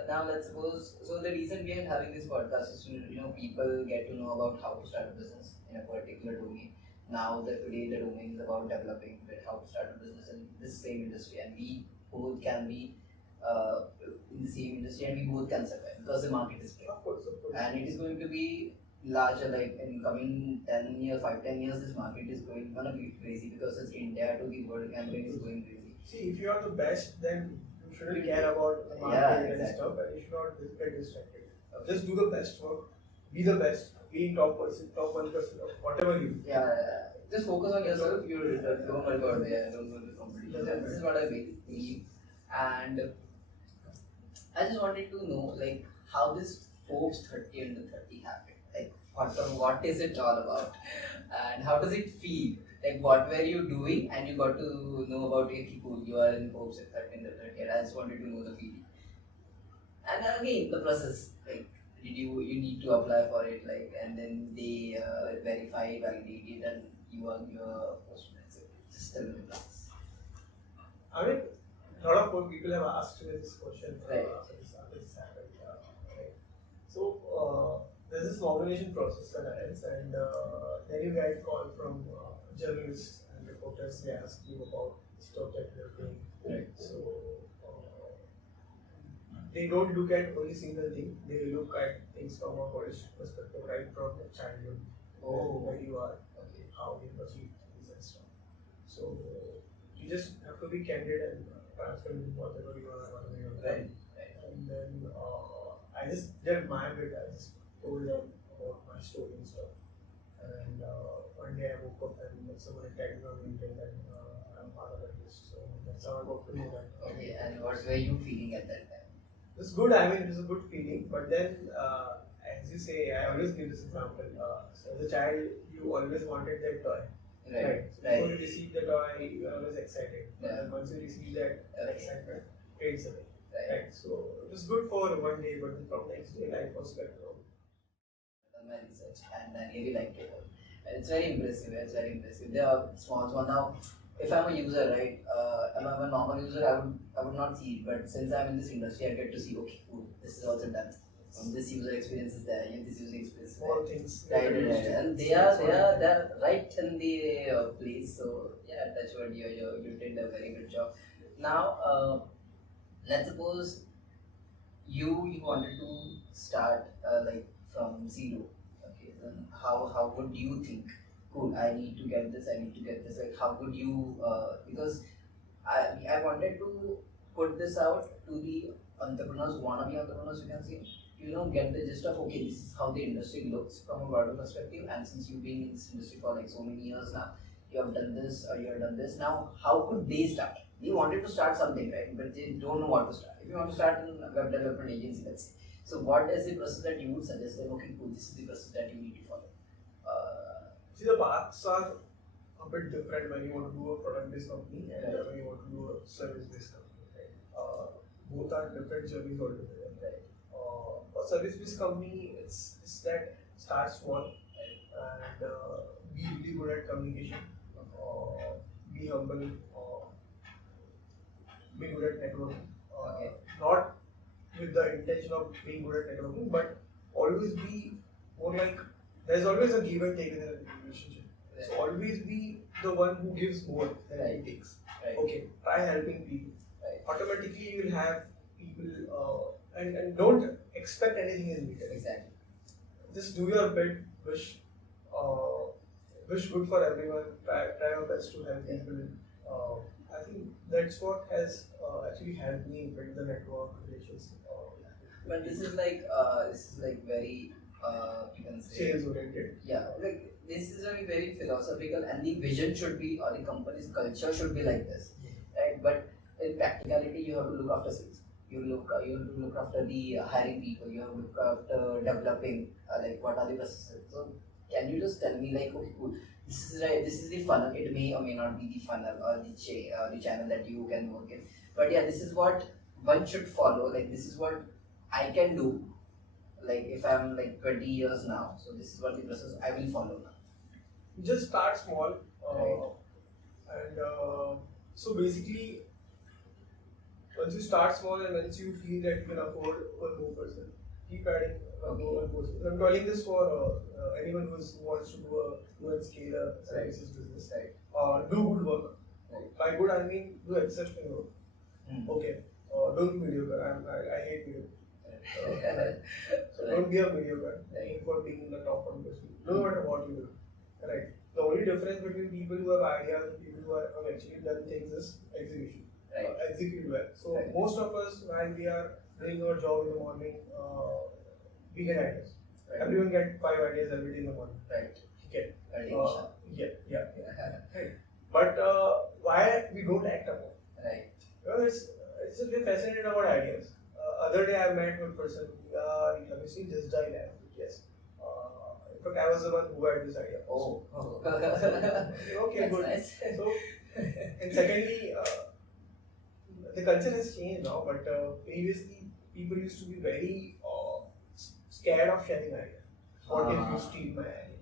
now let's suppose. So the reason we are having this podcast is to people get to know about how to start a business in a particular domain. Now that today the domain is about developing how to start a business in this same industry, and we both can be in the same industry, and we both can survive because the market is big. Of course. And it is going to be larger. Like in coming 10 years, 5-10 years, this market is gonna be crazy because it's India to the world campaign is going crazy. See, if you are the best, then you shouldn't care about the market and stuff, and you should not get distracted. Just do the best work, be the best, be top 1%, of whatever you do. Yeah. Just focus on yourself. You don't worry about don't go to competition. This is what I believe. And I just wanted to know, like, how this Forbes 30 under 30 happened. Like, what is it all about, and how does it feel? Like, what were you doing, and you got to know about it. Cool, you are in Forbes 30 under 30. And I just wanted to know the feeling. And then again, the process. Like, did you need to apply for it, like, and then they verify, validate it, and you are your post. Just tell me the process. I mean, a lot of people have asked me this question Right. after this happened. Right. So there's this nomination process that ends, and then you get call from journalists and reporters. They ask you about stuff that you're doing. Right. So they don't look at only single thing. They look at things from a holistic perspective, right from your childhood, where you are, how you achieve things and stuff. So you just have to be candid and transparent with whatever you are. Right. And then I just did my bit. I just told them about my story and stuff. And one day I woke up and someone tagged me on LinkedIn and I'm part of that list. So that's how I got to know that. Okay, and what were you feeling at that time? It's good. I mean, it's a good feeling. But then, as you say, I always give this example. So as a child, you always wanted that toy. Right. So before you receive the toy, you are always excited. But Yeah. then once you receive that excitement, fades away. Right. So it was good for one day, but then from next day, life was better. I've done my research and I really liked it. It's very impressive. There are small one now. If I'm a user, right? If I'm a normal user, I would not see it. But since I'm in this industry, I get to see. Okay, cool. This is also done. This user experience is there, this user experience is Small there. things. Right. And they're right in the place. So yeah, that's what you did a very good job. Now, let's suppose you wanted to start like from zero. Okay, then how would you think? Cool, I need to get this. I need to get this. Like, how would you? Because I wanted to put this out to the entrepreneurs, wannabe entrepreneurs, you can say, get the gist of, okay, this is how the industry looks from a broader perspective, and since you've been in this industry for like so many years now, you have done this or you have done this. Now, how could they start? They wanted to start something, right? But they don't know what to start. If you want to start a web development agency, let's say, so what is the process that you would suggest them? Okay, cool, this is the process that you need to follow. See, the paths are a bit different when you want to do a product-based company and when you want to do a service-based company. Right? Both are different journeys altogether. Right? A service-based company, it's that start small and be really good at communication, be humble, be good at networking. Not with the intention of being good at networking, but always be more like there's always a give and take in a relationship. So always be the one who gives more than he takes. Okay, try helping people. Automatically you will have people and don't expect anything in return. Exactly. Just do your bit, wish good for everyone, try your best to help people. I think that's what has actually helped me build the network relations. But this is like very you can say Sales oriented. Yeah, like this is a very philosophical, and the vision should be, or the company's culture should be like this, right? But in practicality, you have to look after sales. You have to look after the hiring people. You have to look after developing like what are the processes. So can you just tell me like, okay, cool, this is right. This is the funnel. It may or may not be the funnel or the channel that you can work in. But yeah, this is what one should follow. Like this is what I can do. Like if I'm like 20 years now, so this is what the process I will follow now. Just start small, and so basically, once you start small and once you feel that you can afford one more person, keep adding one person. I'm calling this for anyone who wants to do and scale a services business. Do good work. By good I mean do exceptional work. Okay. Don't be mediocre. I hate mediocre. So don't be a mediocre. Aim for being in the top 1%. No matter what you do. Right. The only difference between people who have ideas and people who have actually done things is execution. Execute well. So most of us, while we are doing our job in the morning, we get ideas. Everyone get 5 ideas every day in the morning. Okay. Right. But why we don't act upon? Because it's just we're fascinated about ideas. Other day I met one person. Have you seen this guy? Yes. In fact, I was the one who had this idea. Okay, that's good. Nice. So, and secondly, the culture has changed now. But previously, people used to be very scared of sharing ideas. What if you steal my idea?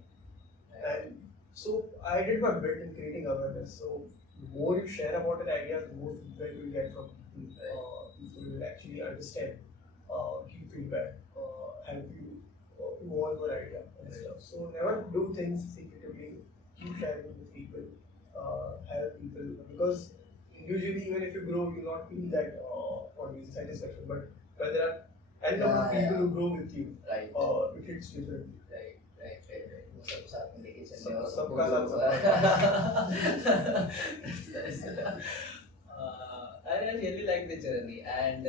And so I did my bit in creating awareness. So the more you share about an idea, the more feedback you will get from people. People will actually understand, give feedback, help you evolve your idea and stuff. So never do things secretively. Keep sharing with people, help people, because usually even if you grow, you will not feel that satisfaction. But when there are n number of people who grow with you, it hits differently. सबका I really like the journey, and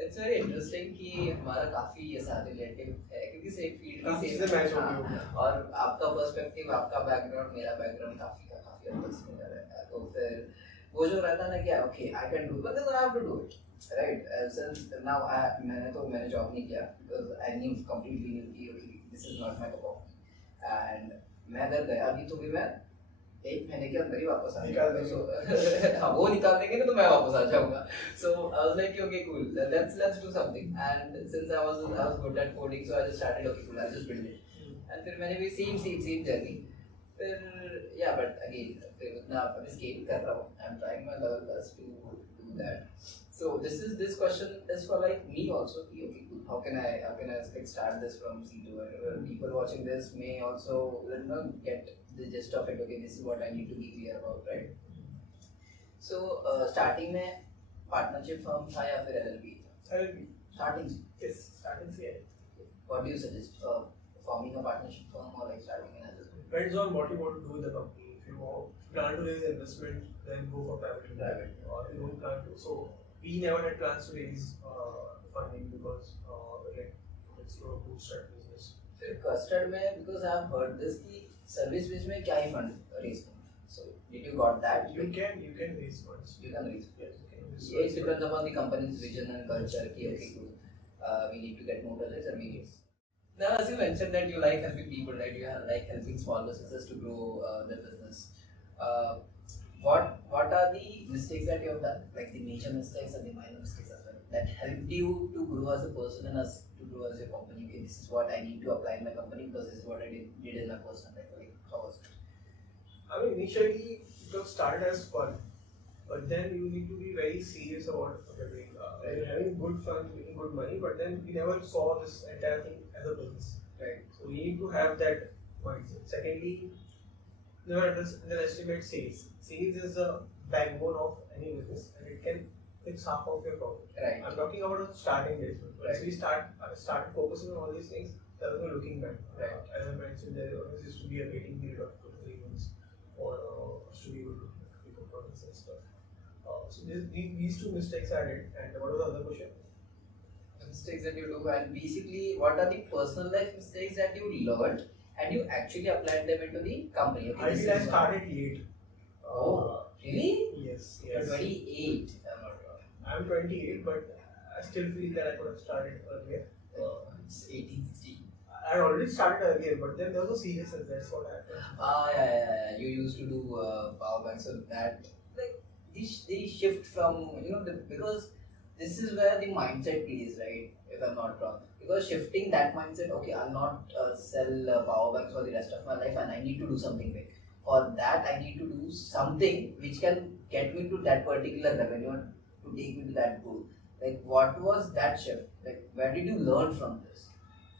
it's very interesting कि हमारा काफी ऐसा relative है क्योंकि same field की same match होती है और आपका पर्सपेक्टिव, आपका बैकग्राउंड, मेरा बैकग्राउंड काफी हद तक सिमिलर है. तो फिर वो जो रहता है ना कि okay, I can do, but then I have to do it, right? Since now मैंने जॉब नहीं किया because I knew completely कि okay, this is not my cup of tea, and मैं अगर गया भी तो भी मैं 1 महीने के अंदर ही वापस आ जाऊंगा. वो निकाल देंगे ना तो मैं वापस आ जाऊंगा. So I was like, okay, cool, let's do something. And since I was good at coding, so I just started, okay, cool, I'll just build it. And फिर मैंने भी same journey. फिर yeah, but again फिर उतना अभी scale कर रहा हूँ. I'm trying my level best to do that. So this question is for like me also. Okay, cool. How can I like start this from C2? People watching this may also get the gist of it. Okay, this is what I need to be clear about, right? So starting में partnership firm था या फिर LLP था? LLP. Starting. Yes, starting से है. What do you suggest? Forming a partnership firm or like starting an LLP? Depends on what you want to do with the company. If you plan to raise investment, then go for private. Or you don't plan to. So we never had plans to raise funding because like it's a bootstrap business. फिर custard में because I have heard this कि service base में क्या ही fund raise करना. So did you got that? You can raise funds. You can raise. Yes, you can raise. It depends upon the company's vision and culture. कि okay, cool. We need to get more dollars and we need. Now, as you mentioned that you like helping people, right? You like helping small businesses to grow their business. What are the mistakes that you have done, like the major mistakes and the minor mistakes as well, that helped you to grow as a person and as to grow as a company? Okay, this is what I need to apply in my company because this is what I did in my personal life. Like, how was it? I mean, initially it was started as fun, but then you need to be very serious about what you're doing. You're having good fun, making good money, but then we never saw this entire thing as a business, right? So we need to have that mindset. Secondly, never underestimate sales. Sales is the backbone of any business, and it can fix half of your problem. Right. I'm talking about the starting days. Right. Once we started focusing on all these things, there was no looking back. Right. As I mentioned, there always used to be a waiting period of 2 to 3 months for us to be able to pick up products and stuff. So these two mistakes I did. And what was the other question? Mistakes that you do, and basically what are the personal life mistakes that you learned and you actually applied them into the company? Okay, I feel I started late. Oh, really? Yes. You're 28. I'm not wrong. I'm 28, but I still feel that I could have started earlier. It's 18, 16. I had already started earlier, but then there was no seriousness. That's what happened. Yeah. You used to do Powerbank, so that like they shift from because this is where the mindset plays, right? If I'm not wrong, because shifting that mindset, okay, I'll not sell power banks for the rest of my life, and I need to do something big. For that, I need to do something which can get me to that particular revenue and to take me to that goal. Like, what was that shift? Like, where did you learn from this?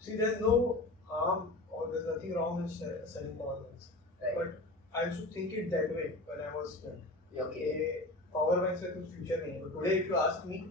See, there's no harm or there's nothing wrong with selling power banks. Right. But I used to think it that way when I was young. Okay. Power banks were the future name. But today, if you ask me,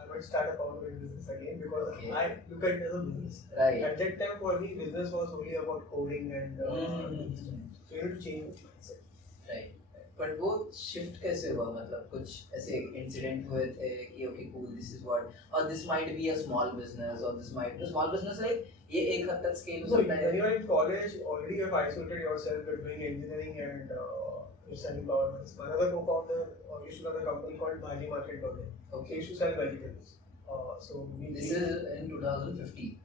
I might start a power bank business again because I look at it as a business. Right. At that time, for me, business was only about coding and so you need to change the mindset. Right. But वो shift कैसे हुआ, मतलब कुछ ऐसे incident हुए थे कि okay cool, this is what, or this might be a small business, or this might be a small business, like ये एक हद तक scale हो So सकता है. when you are in college, already you have isolated yourself. You're doing engineering and you're selling power banks. My other co-founder used to run a company called Bhaji Market.In. Okay. He used to sell vegetables. So This is in 2015.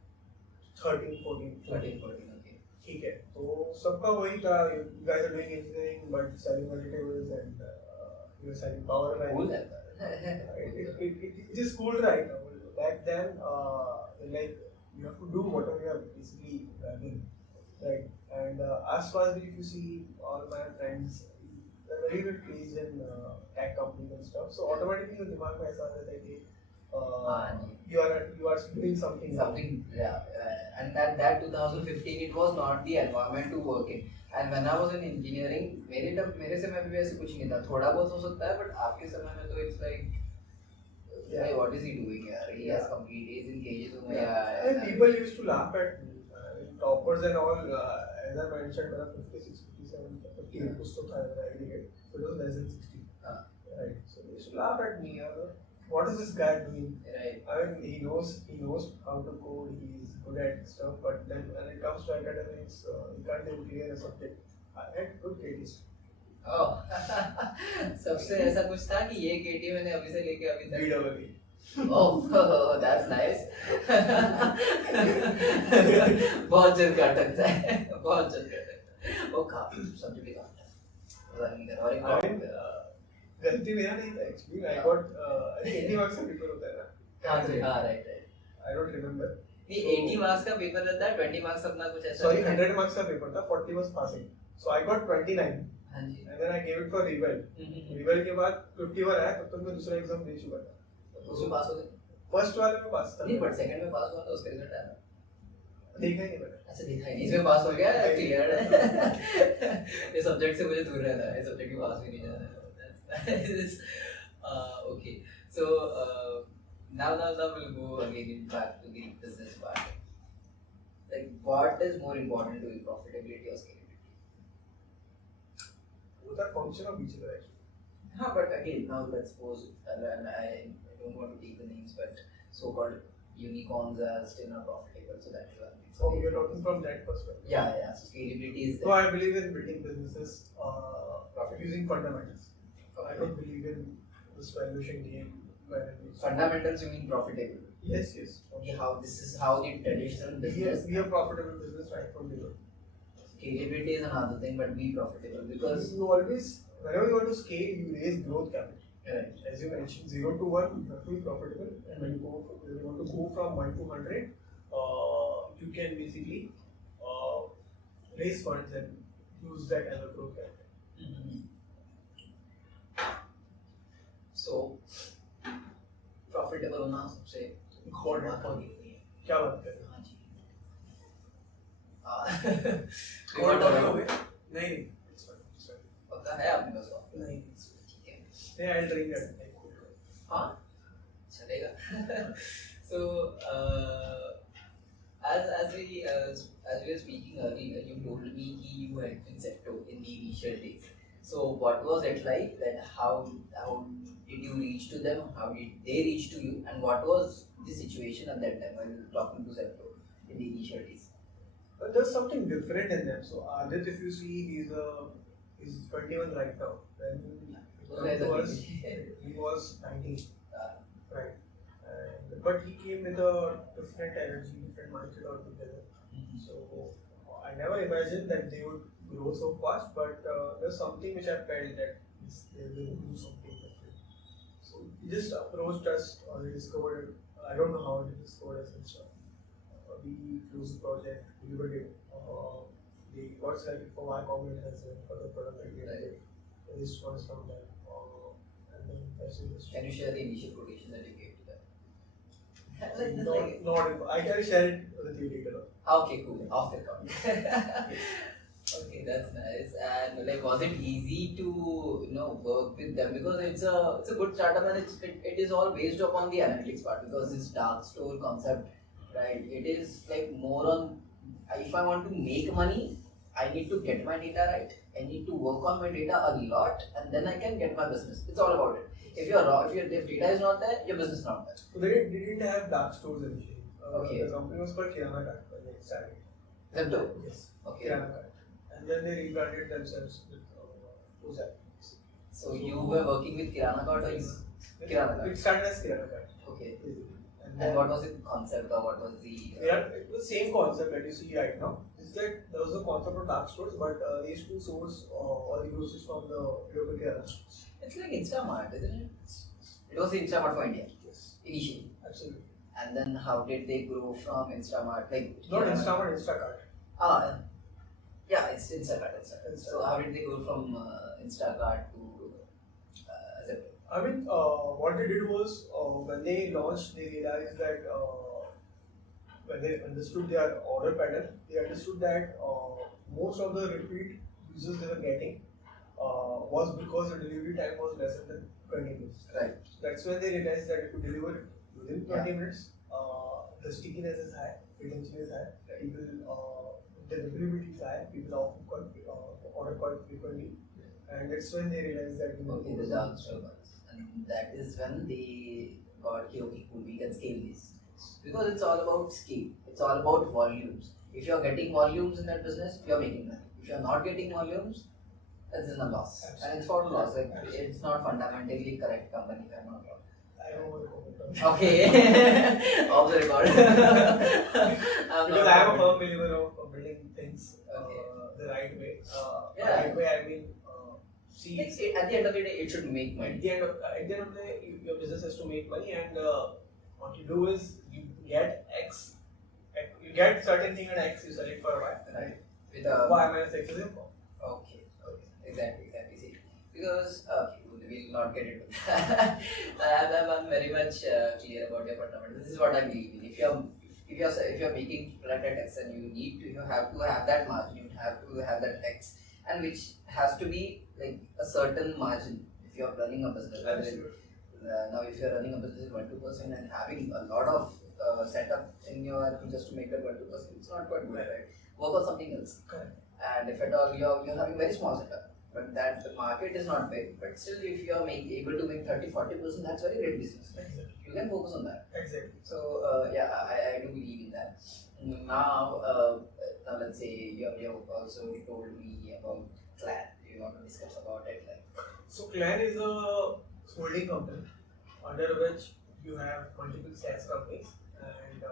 13, 14. 13, 14, okay. ठीक है तो सबका वही था you guys are doing engineering but selling vegetables and you're selling power banks. Cool है. It is cool, right? Back then like you have to do whatever you are basically running, right? And as far as if you see all my friends, they're very well placed in tech companies and stuff, so automatically your दिमाग में ऐसा आता है कि you are doing something. And that 2015 it was not the environment to work in. And when I was in engineering, मेरे समय में भी ऐसे कुछ नहीं था. थोड़ा बहुत हो सकता है, but आपके समय में तो it's like, hey, what is he doing here? He has complete, he's in cages. And people used to laugh at me. Toppers and all, as I mentioned, 56, 57, 50 कुछ तो था aggregate. So it was less than 60. Right. So they used to laugh at me. What is this guy doing? Right. I mean, he knows how to code. He's good at stuff. But then when it comes to academics, he can't even clear a subject. I had good grades. Oh. सबसे ऐसा कुछ था कि ये केटी मैंने अभी से लेके अभी तक. BWE. Oh, that's nice. बहुत जल्द काटता है. बहुत जल्द काटता है. वो काफी सब्जेक्ट भी काटता है. और एक गलती मेरा नहीं था actually. I got 80 marks का पेपर होता है ना. हाँ, right. I don't remember. नहीं 80 marks का पेपर रहता है, 20 marks अपना कुछ ऐसा. Sorry, 100 marks का पेपर था, 40 was passing. So I got 29. हाँ जी. And then I gave it for reval. Reval के बाद 51 आया, तब तक मैं दूसरा एग्जाम दे चुका था. उसमें पास हो गए? फर्स्ट वाले में पास था नहीं, बट सेकंड में पास हुआ तो उसका रिजल्ट आया? देखा ही नहीं मैंने। अच्छा, देखा ही नहीं, इसमें पास हो गया, क्लियर है। ये सब्जेक्ट से मुझे दूर रहना है, ये सब्जेक्ट में पास भी नहीं जाना है। Okay, so now we'll go again back to the business part. Like, what is more important to you, profitability or scalability? Both are function of each other actually. हाँ, but again, now let's suppose, and I don't want to take the names, but so-called unicorns are still not profitable, so that is one thing. So you're talking from that perspective. Yeah. So scalability is So I believe in building businesses using fundamentals. I don't believe in this valuation game. Fundamentals, you mean profitable? Yes. Okay, this is how the traditional business. We are profitable business right from the beginning. Scalability is another thing, but be profitable because you always, whenever you want to scale, you raise growth capital. Right. As you mentioned, 0 to 1, you have to be profitable, and when you want to go from 1 to 100, you can basically raise funds and use that as a growth capital. Mm-hmm. So, profitable होना सबसे important point. क्या बात कर रहे हाँ जी। What are you? नहीं, it's fine. पता है आपने बस नहीं, ठीक है। नहीं, I'll drink that. हाँ, चलेगा। So, as we were speaking earlier, you told me कि you had been Zepto in the initial days. So, what was it like? That how did you reach to them? How did they reach to you? And what was the situation at that time when you were talking to Zepto in the initial days? But there's something different in them. So Adit, if you see, he's 21 right now. Then he was 19, right? But he came with a different energy, different mindset altogether. So I never imagined that they would grow so fast. But there's something which I felt that they will do something different. So he just approached us, or he discovered. I don't know how he discovered us and stuff. We closed the project, delivered it. They got selected for my comment as well for the product that we did. This was from them. And then that's it. Can you share the initial quotation that you gave to them? Not I can share it with you later on. Okay, cool. Off the record. Okay, that's nice. And like, was it easy to work with them, because it's a good startup and it is all based upon the analytics part, because this dark store concept, right? It is like more on, if I want to make money, I need to get my data right. I need to work on my data a lot, and then I can get my business. It's all about it. If if data is not there, your business is not there. So they didn't have dark stores initially. Okay. The company was called Klan and Korrect when they started. Zepto? Yes. Okay. Klan and Korrect. And then they rebranded themselves with Poise. So you were working with Kirana Cart or you? Kirana Cart. It started as Klan and Korrect. Okay. And what was the concept, or what was the? It was the same concept that you see right now. It's that there was a concept of dark stores, but they used to source all the groceries from the local Kirana stores. It's like Instamart, isn't it? It was the Instamart for India. Yes. Initially. Absolutely. And then how did they grow from Instamart? Like not Instamart, Instacart. Yeah, it's Instacart. So how did they go from Instacart to Zepto? I mean, what they did was when they launched, they realized that when they understood their order pattern, they understood that most of the repeat users they were getting was because the delivery time was lesser than 20 minutes. Right. So that's when they realized that if you deliver it within 20 minutes, the stickiness is high, retention is high, people, the deliverability is high, people often order quite frequently, and that's when they realized that the dark store ones, and that is when they got okay, cool, we can scale this, because it's all about scale, it's all about volumes. If you're getting volumes in that business, you're making money. If you're not getting volumes, that's a loss. Absolutely. And it's for a loss. Like, it's not fundamentally correct company. I'm not wrong. I don't want to comment on Okay. Off the record. Because I am a firm believer of building things the right way. The right way, I mean, see. At the end of the day, it should make money. At the end of the day, your business has to make money, and what you do is you get X. You get certain thing at X, you sell it for Y. Right. With a Y minus X is your Okay. Exactly. See, because we'll not get into that. I'm very much clear about your fundamental. This is what I believe in. If you're making product at X and you have to have that margin, you have to have that X, and which has to be like a certain margin if you're running a business. Now if you're running a business 1-2% and having a lot of setup in your just to make that 1-2%, it's not quite good, right? Work on something else. Correct. And if at all you're having very small setup, but that the market is not big, but still if you're able to make 30-40%, that's very great business. Exactly. You can focus on that. Exactly. So I do believe in that. Now, now let's say you also told me about Clan. You want to discuss about it, like? So Klan is a holding company under which you have multiple SaaS companies, and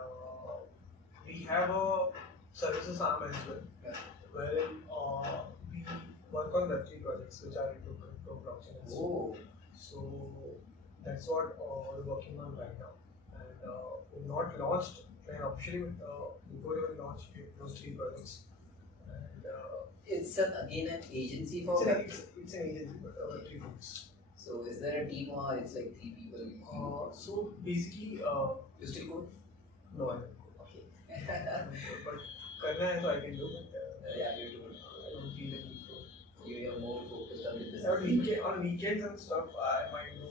we have a services arm as well, Yeah. wherein we work on Web3 projects which are into crypto, blockchain, and so on. Oh, So that's what we're working on right now. And we've not launched Klan officially, but before we launched, we closed 3 projects. And it's again an agency for. it's an agency, but 3 groups. So is there a team or it's like 3 people? So basically, You still code? no, I don't. Okay. But Karna hai so I can do it. Yeah, you do. I don't feel the need to. You're more focused on the business. On weekends and stuff, I might do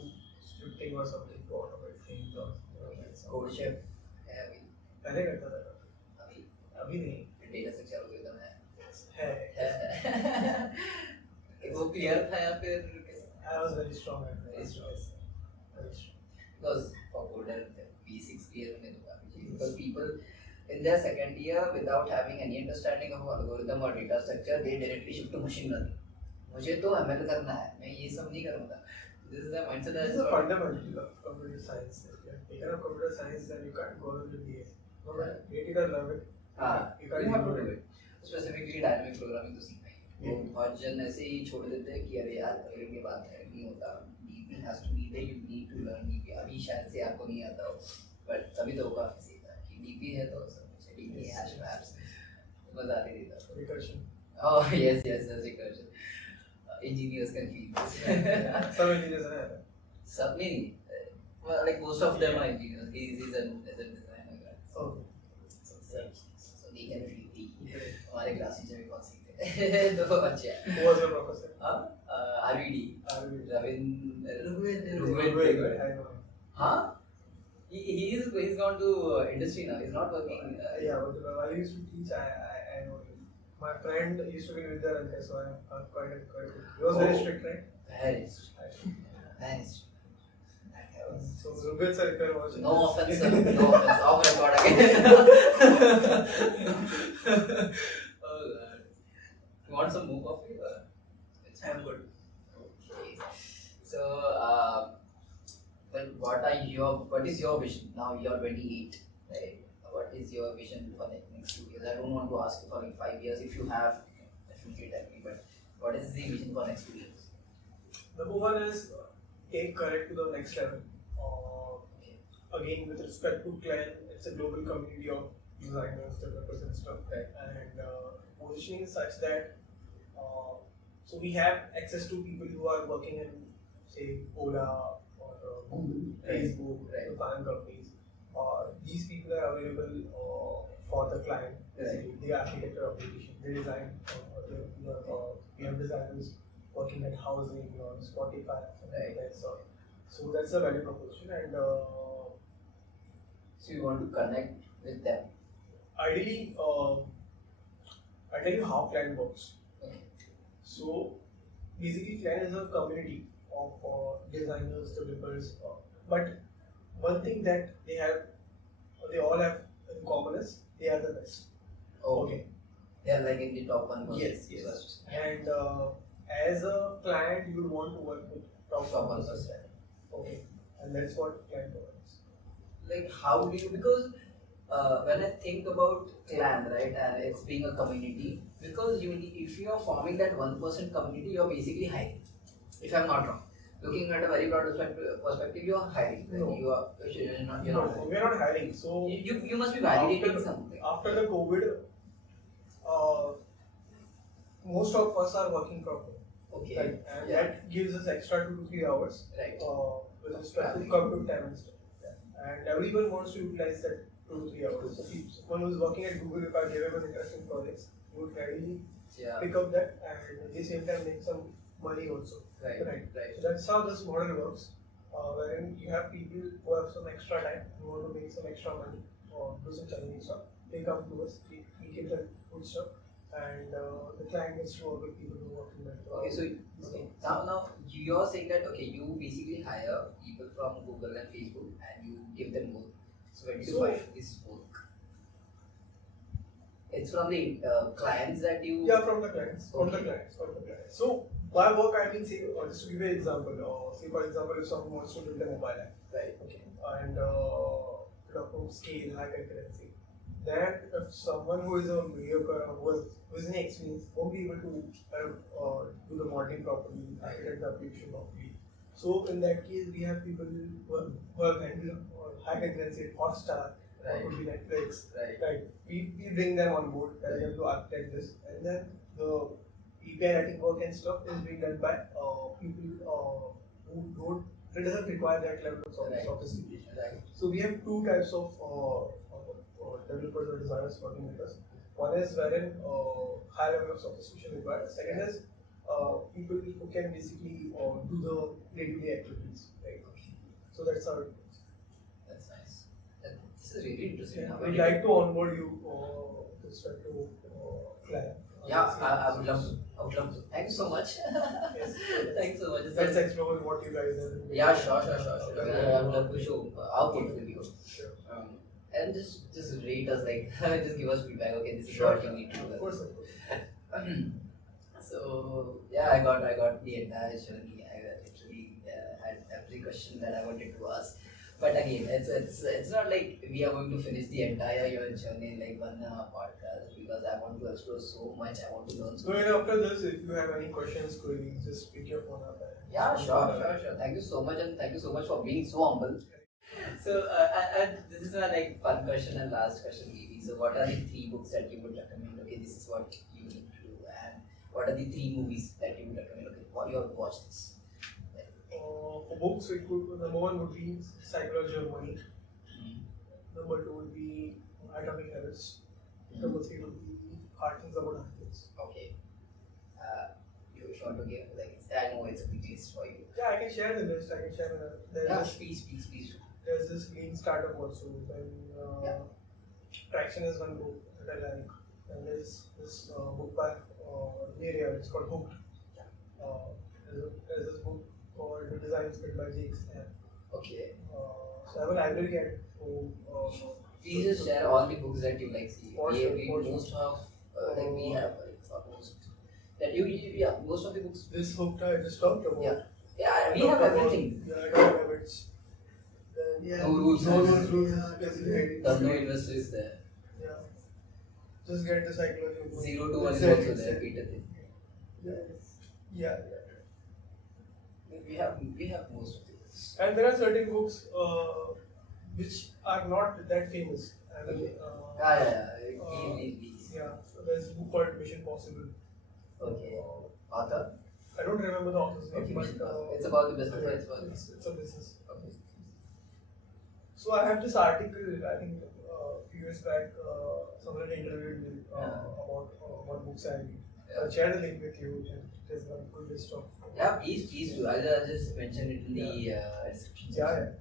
scripting or something to automate things or Code chef है अभी पहले करता था अभी अभी नहीं data structure algorithm है है वो क्लियर था या फिर कैसे? I was very strong at Very strong. very strong. Because for coder the basics clear होने तो काफी चाहिए because people in their second year without having any understanding of algorithm or data structure they directly shift to machine learning. मुझे तो ML करना है मैं ये सब नहीं करूँगा. This is the mindset that This is a fundamental of computer science. If you have taken up computer science, then you can't go into BA. No, but hate it or love it. you have to do it. Specifically dynamic programming तो सीखना ही है. वो बहुत जन ऐसे ही छोड़ देते हैं कि अरे यार करेंगे बात है नहीं होता. DP has to be there. You need to learn DP. अभी शायद से आपको नहीं आता हो, but तभी तो वो काफी सीखता है कि DP है तो सब कुछ है. DP hash maps मजा आती देता है. Recursion. Oh yes, recursion. Engineers can feel this. Some engineers are there. सब नहीं, well, like most of them are engineers. He's a designer guy. Okay. So they can feel the हमारे class teacher भी बहुत सीखते हैं तो अच्छे हैं. Who was your professor? RVD Raghuvendu. I know. Huh? He's gone to industry now. He's not working. Yeah, but I used to teach. I know him. My friend used to be with the so I'm quite good. He was very strict, right? Very strict. Very strict. So Rubin sir, if you're watching. No offense, sir. No offense. Off record again. Oh God. You want some more coffee? I'm good. Okay. So, but what is your vision? Now you're 28, right? What is your vision for the next 2 years? I don't want to ask you for like 5 years. If you have, definitely tell me. But what is the vision for next 2 years? Number one is take Korrect to the next level. Again, with respect to Klan, it's a global community of designers, developers, and stuff. Right. And positioning is such that so we have access to people who are working in, say, Ola or Google, Facebook, Right. the fan companies. These people are available for the client. Right. They architect the application, they design. We have designers working at housing or Spotify, something like that. So that's a value proposition, and So you want to connect with them. ideally, I'll tell you how Klan works. Okay. So basically, Klan is a community of designers, developers, but one thing that they all have in common is they are the best. Okay. They are like in the top 1%. Yes. And as a client, you would want to work with top 1%. Okay. And that's what Klan provides. Like how do you, because when I think about Clan, right, and it's being a community, because if you are forming that 1% community, you're basically hiring. If I'm not wrong, looking at a very broad perspective, you are hiring. No. You're not hiring. We're not hiring. So You must be validating something. after the COVID, most of us are working from home. Okay. Right, and Yeah. that gives us extra 2 to 3 hours Right. with respect to commute time and stuff. And everyone wants to utilize that 2 to 3 hours. So if someone who's working at Google, if I give him an interesting project, he would readily Yeah. pick up that and at the same time make some money also. Right. Right. So that's how this model works, wherein you have people who have some extra time, who want to make some extra money or do some challenging stuff. They come to us, we give them good stuff, and the client gets to work with people who work in that. Okay, so now you're saying that okay, you basically hire people from Google and Facebook and you give them work. So when do you find this work? It's from the clients that you. Yeah, from the clients. From the Okay. clients. From the clients. So by work I mean say, just to give you an example. Say for example, if someone wants to build a mobile app, Right. okay, and to scale high concurrency, then if someone who is a mediocre or who is inexperienced won't be able to do the modeling properly, architect the application properly. So in that case, we have people who have handled high concurrency, Hotstar, Right. or could be Netflix. Right. We bring them on board, tell them to architect this, and then the API writing work and stuff is being done by people who don't. It doesn't require that level of Right. sophistication. Right. So we have two types of developers or designers working with us. One is wherein high level of sophistication required. Second is people who can basically do the day-to-day activities. Right. So that's how it goes. That's nice. This is really interesting. Yeah, Now, we'd like to onboard you with respect to Klan. Yeah, I would love to. I would love to. Thank you so much. Yes. Thanks so much. Let's explore what you guys are doing. Yeah, sure. I would love to show our portfolio. Sure. And just rate us, like just give us feedback. Okay, this is Sure. what you need to do. Of course, of course. So yeah, I got the entire journey. I literally had every question that I wanted to ask. But again, it's not like we are going to finish the entire your journey in like one podcast, because I want to explore so much. I want to learn so So much. after this, if you have any questions, queries, just pick your phone up. Yeah, sure. Thank you so much, and thank you so much for being so humble. So, and this is my like fun question and last question, maybe. So, what are the 3 books that you would recommend? Okay, this is what you need to do, and what are the 3 movies that you would recommend? Okay, you have watched this. For books, it could, number 1 would be Psychological Money. Number 2 would be Atomic Habits. Number 3 would be Hard Things About Hard Things. Okay. You sure to give like I know it's a big list for you. Yeah, I can share the list. I can share Please. there's this lean startup also. Then Traction is one book that I like. And there's this book by Neria, it's called Hooked. There's this book called The Design Split by Jakes. Okay. So I have a library at home. Please just share all the books that you like. See, For we sure. most of like we have most that you yeah, most of the books. This Hooked I just talked about. Yeah, we have everything. Yeah, I got habits. Then No rules. No rules is basically The no investor is there. Yeah. Just get the psychology. 0 to 1 is Exactly. also there. Peter thing. Yeah. We have most of the books. And there are certain books which are not that famous. I mean, Yeah. So there's a book called Mission Possible. Okay. Author? I don't remember the author's name, Okay, but it's about the business. It's a business. Okay. So I have this article, I think a few years back, someone interviewed me about what books I read. I'll share the link with you, and there's a good list of. Yeah, please do. I'll just mention it in the description section.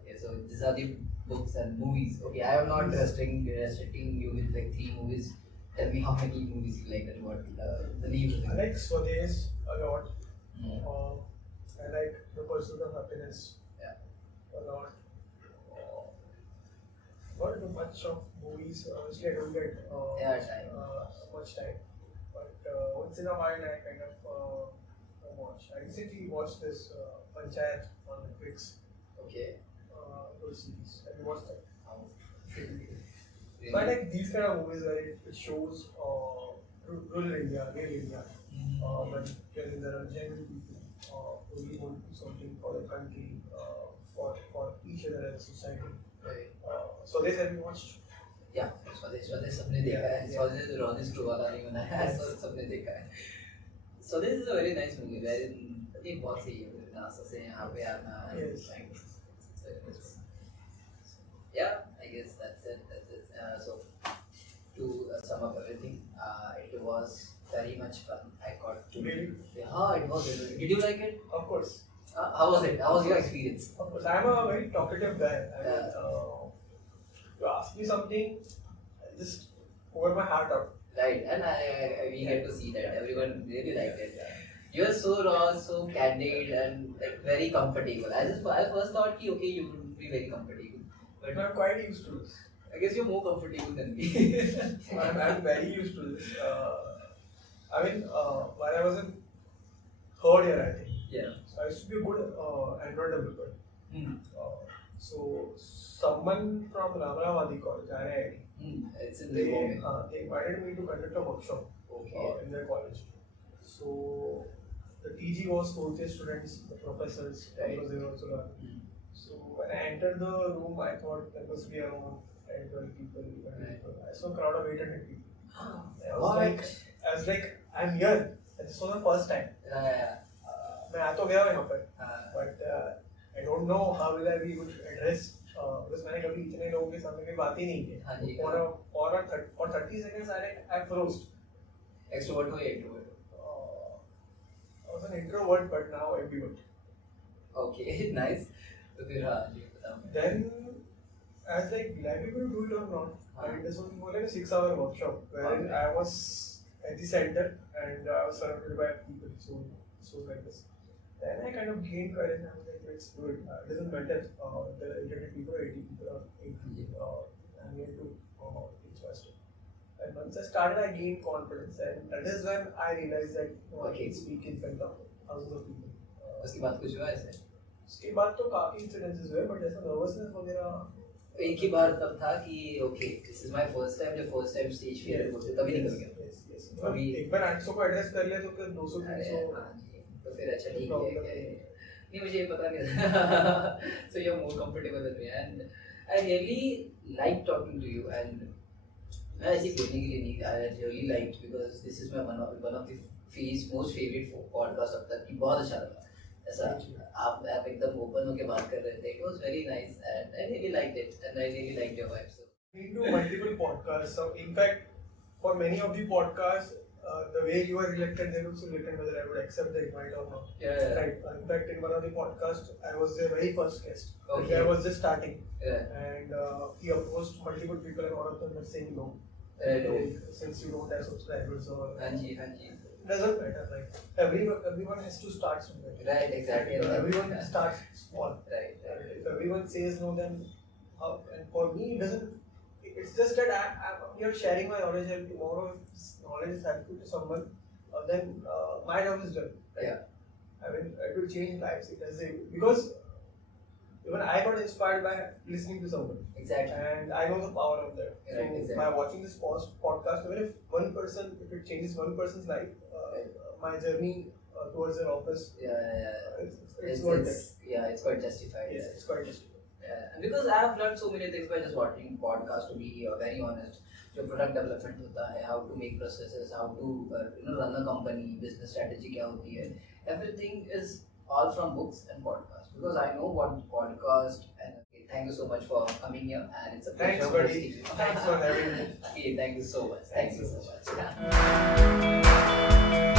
Okay, so these are the books and movies. Okay, I am not restricting you with like 3 movies. Tell me how many movies you like and what the names of them. I like Swades a lot. I like The Pursuit of Happiness a lot. Not too much of movies, honestly, I don't get much time. But once in a while, I kind of watch. I recently watched this Panchayat on Netflix. Okay. Good series. Have you watched that? Really? So I like these kind of movies where it shows rural India, real India. When there are genuine people who really want to do something for the country, for each other as a society. Right. So this have you watched? Yeah, स्वदेश सबने देखा है. स्वदेश रोनिस to वाला नहीं बना है. सबने देखा है. So this is a very nice movie wherein the boss he NASA से यहाँ पे आना Yes. Yeah, I guess that's it. So to sum up everything, it was very much fun. I got to Really? yeah, it was. Really, did you like it? Of course. How was it? How was your experience? Of course. I'm a very talkative guy. You ask me something, I just pour my heart out. Right, and we get to see that everyone really liked it. You are so raw, so candid, and like very comfortable. I first thought कि okay, you would be very comfortable, but I'm quite used to this. I guess you're more comfortable than me. I'm very used to this. While I was in third year, I think. Yeah. So I used to be a good Android developer. Hmm. So someone from Ramavadi College, RIT, It's in they the moment. they invited me to conduct a workshop Okay. in their college. So the TG was fourth year students, the professors, Right. because they were also learning. Hmm. So when I entered the room, I thought there must be around 10, 12 people. 20 Right. people. I saw a crowd of 800 people. What? I was like, I'm here. This was the first time. Yeah. मैं आ तो गया हूँ यहाँ पर, Uh, but I don't know how will I be able to address because मैंने कभी इतने लोगों के सामने कोई बात ही नहीं की. हाँ जी. For 30 seconds I froze. Extrovert हो या introvert? I was an introvert, but now ambivert. Okay, nice. तो फिर हाँ जी बताओ. Then I was like, will I be able to do it or not? And this was more like a 6-hour workshop wherein I was at the center and I was surrounded by people. So this was like this. Then I kind of gained courage and I was like, let's do it. It doesn't matter the 800 people or 80 people or 8 people. I'm here to teach faster. And once I started, I gained confidence, and that is when I realized that I can speak in front of thousands of people. उसके बाद कुछ हुआ ऐसे? उसके बाद तो काफी incidences हुए, बट ऐसा नर्वसनेस वगैरह एक ही बार तब था कि okay this is my first time, जब फर्स्ट टाइम स्टेज फियर होते तभी निकल गया. यस अभी एक बार 800 को एड्रेस कर लिया तो फिर 200 300. हाँ जी, तो फिर अच्छा ठीक है. नहीं मुझे ये पता नहीं था. So you're more comfortable than me and I really like talking to you and मैं ऐसे बोलने के लिए नहीं, I really liked because this is my one of the most favorite podcast अब तक की. बहुत अच्छा लगा ऐसा आप एकदम ओपन होके बात कर रहे थे. It was very nice and I really liked it and I really liked your vibe. So We do multiple podcasts. So in fact, for many of the podcasts, the way you are elected, they also elected whether I would accept the invite or not. yeah. Right. In fact, in one of the podcasts, I was the very first guest. Okay. I was just starting, Yeah. and he approached multiple people, and all of them were saying no. Right. Since you don't have subscribers or हाँ जी. doesn't matter. Like everyone has to start somewhere. Right, exactly. Everyone starts small. Right. If everyone says no, then how? And for me, it doesn't. It's just that I'm here sharing my knowledge, and tomorrow if this knowledge is helpful to someone, then my job is done. Right? Yeah. I mean, it will change lives. It does because even I got inspired by listening to someone. Exactly. And I know the power of that. Right, So exactly. by watching this podcast, even if it changes one person's life, my journey towards their office, Yeah. it's worth it. Yeah, it's quite justified. Yes, it's quite justified. Yeah. And because I have learned so many things by just watching podcasts, to be very honest. जो product development होता है, how to make processes, how to run a company, business strategy क्या होती है, everything is all from books and podcasts. Because I know what podcast and thank you so much for coming here and it's a pleasure. Thanks, buddy. hosting you. Thanks for having me. Okay, thank you so much. Thank you so much.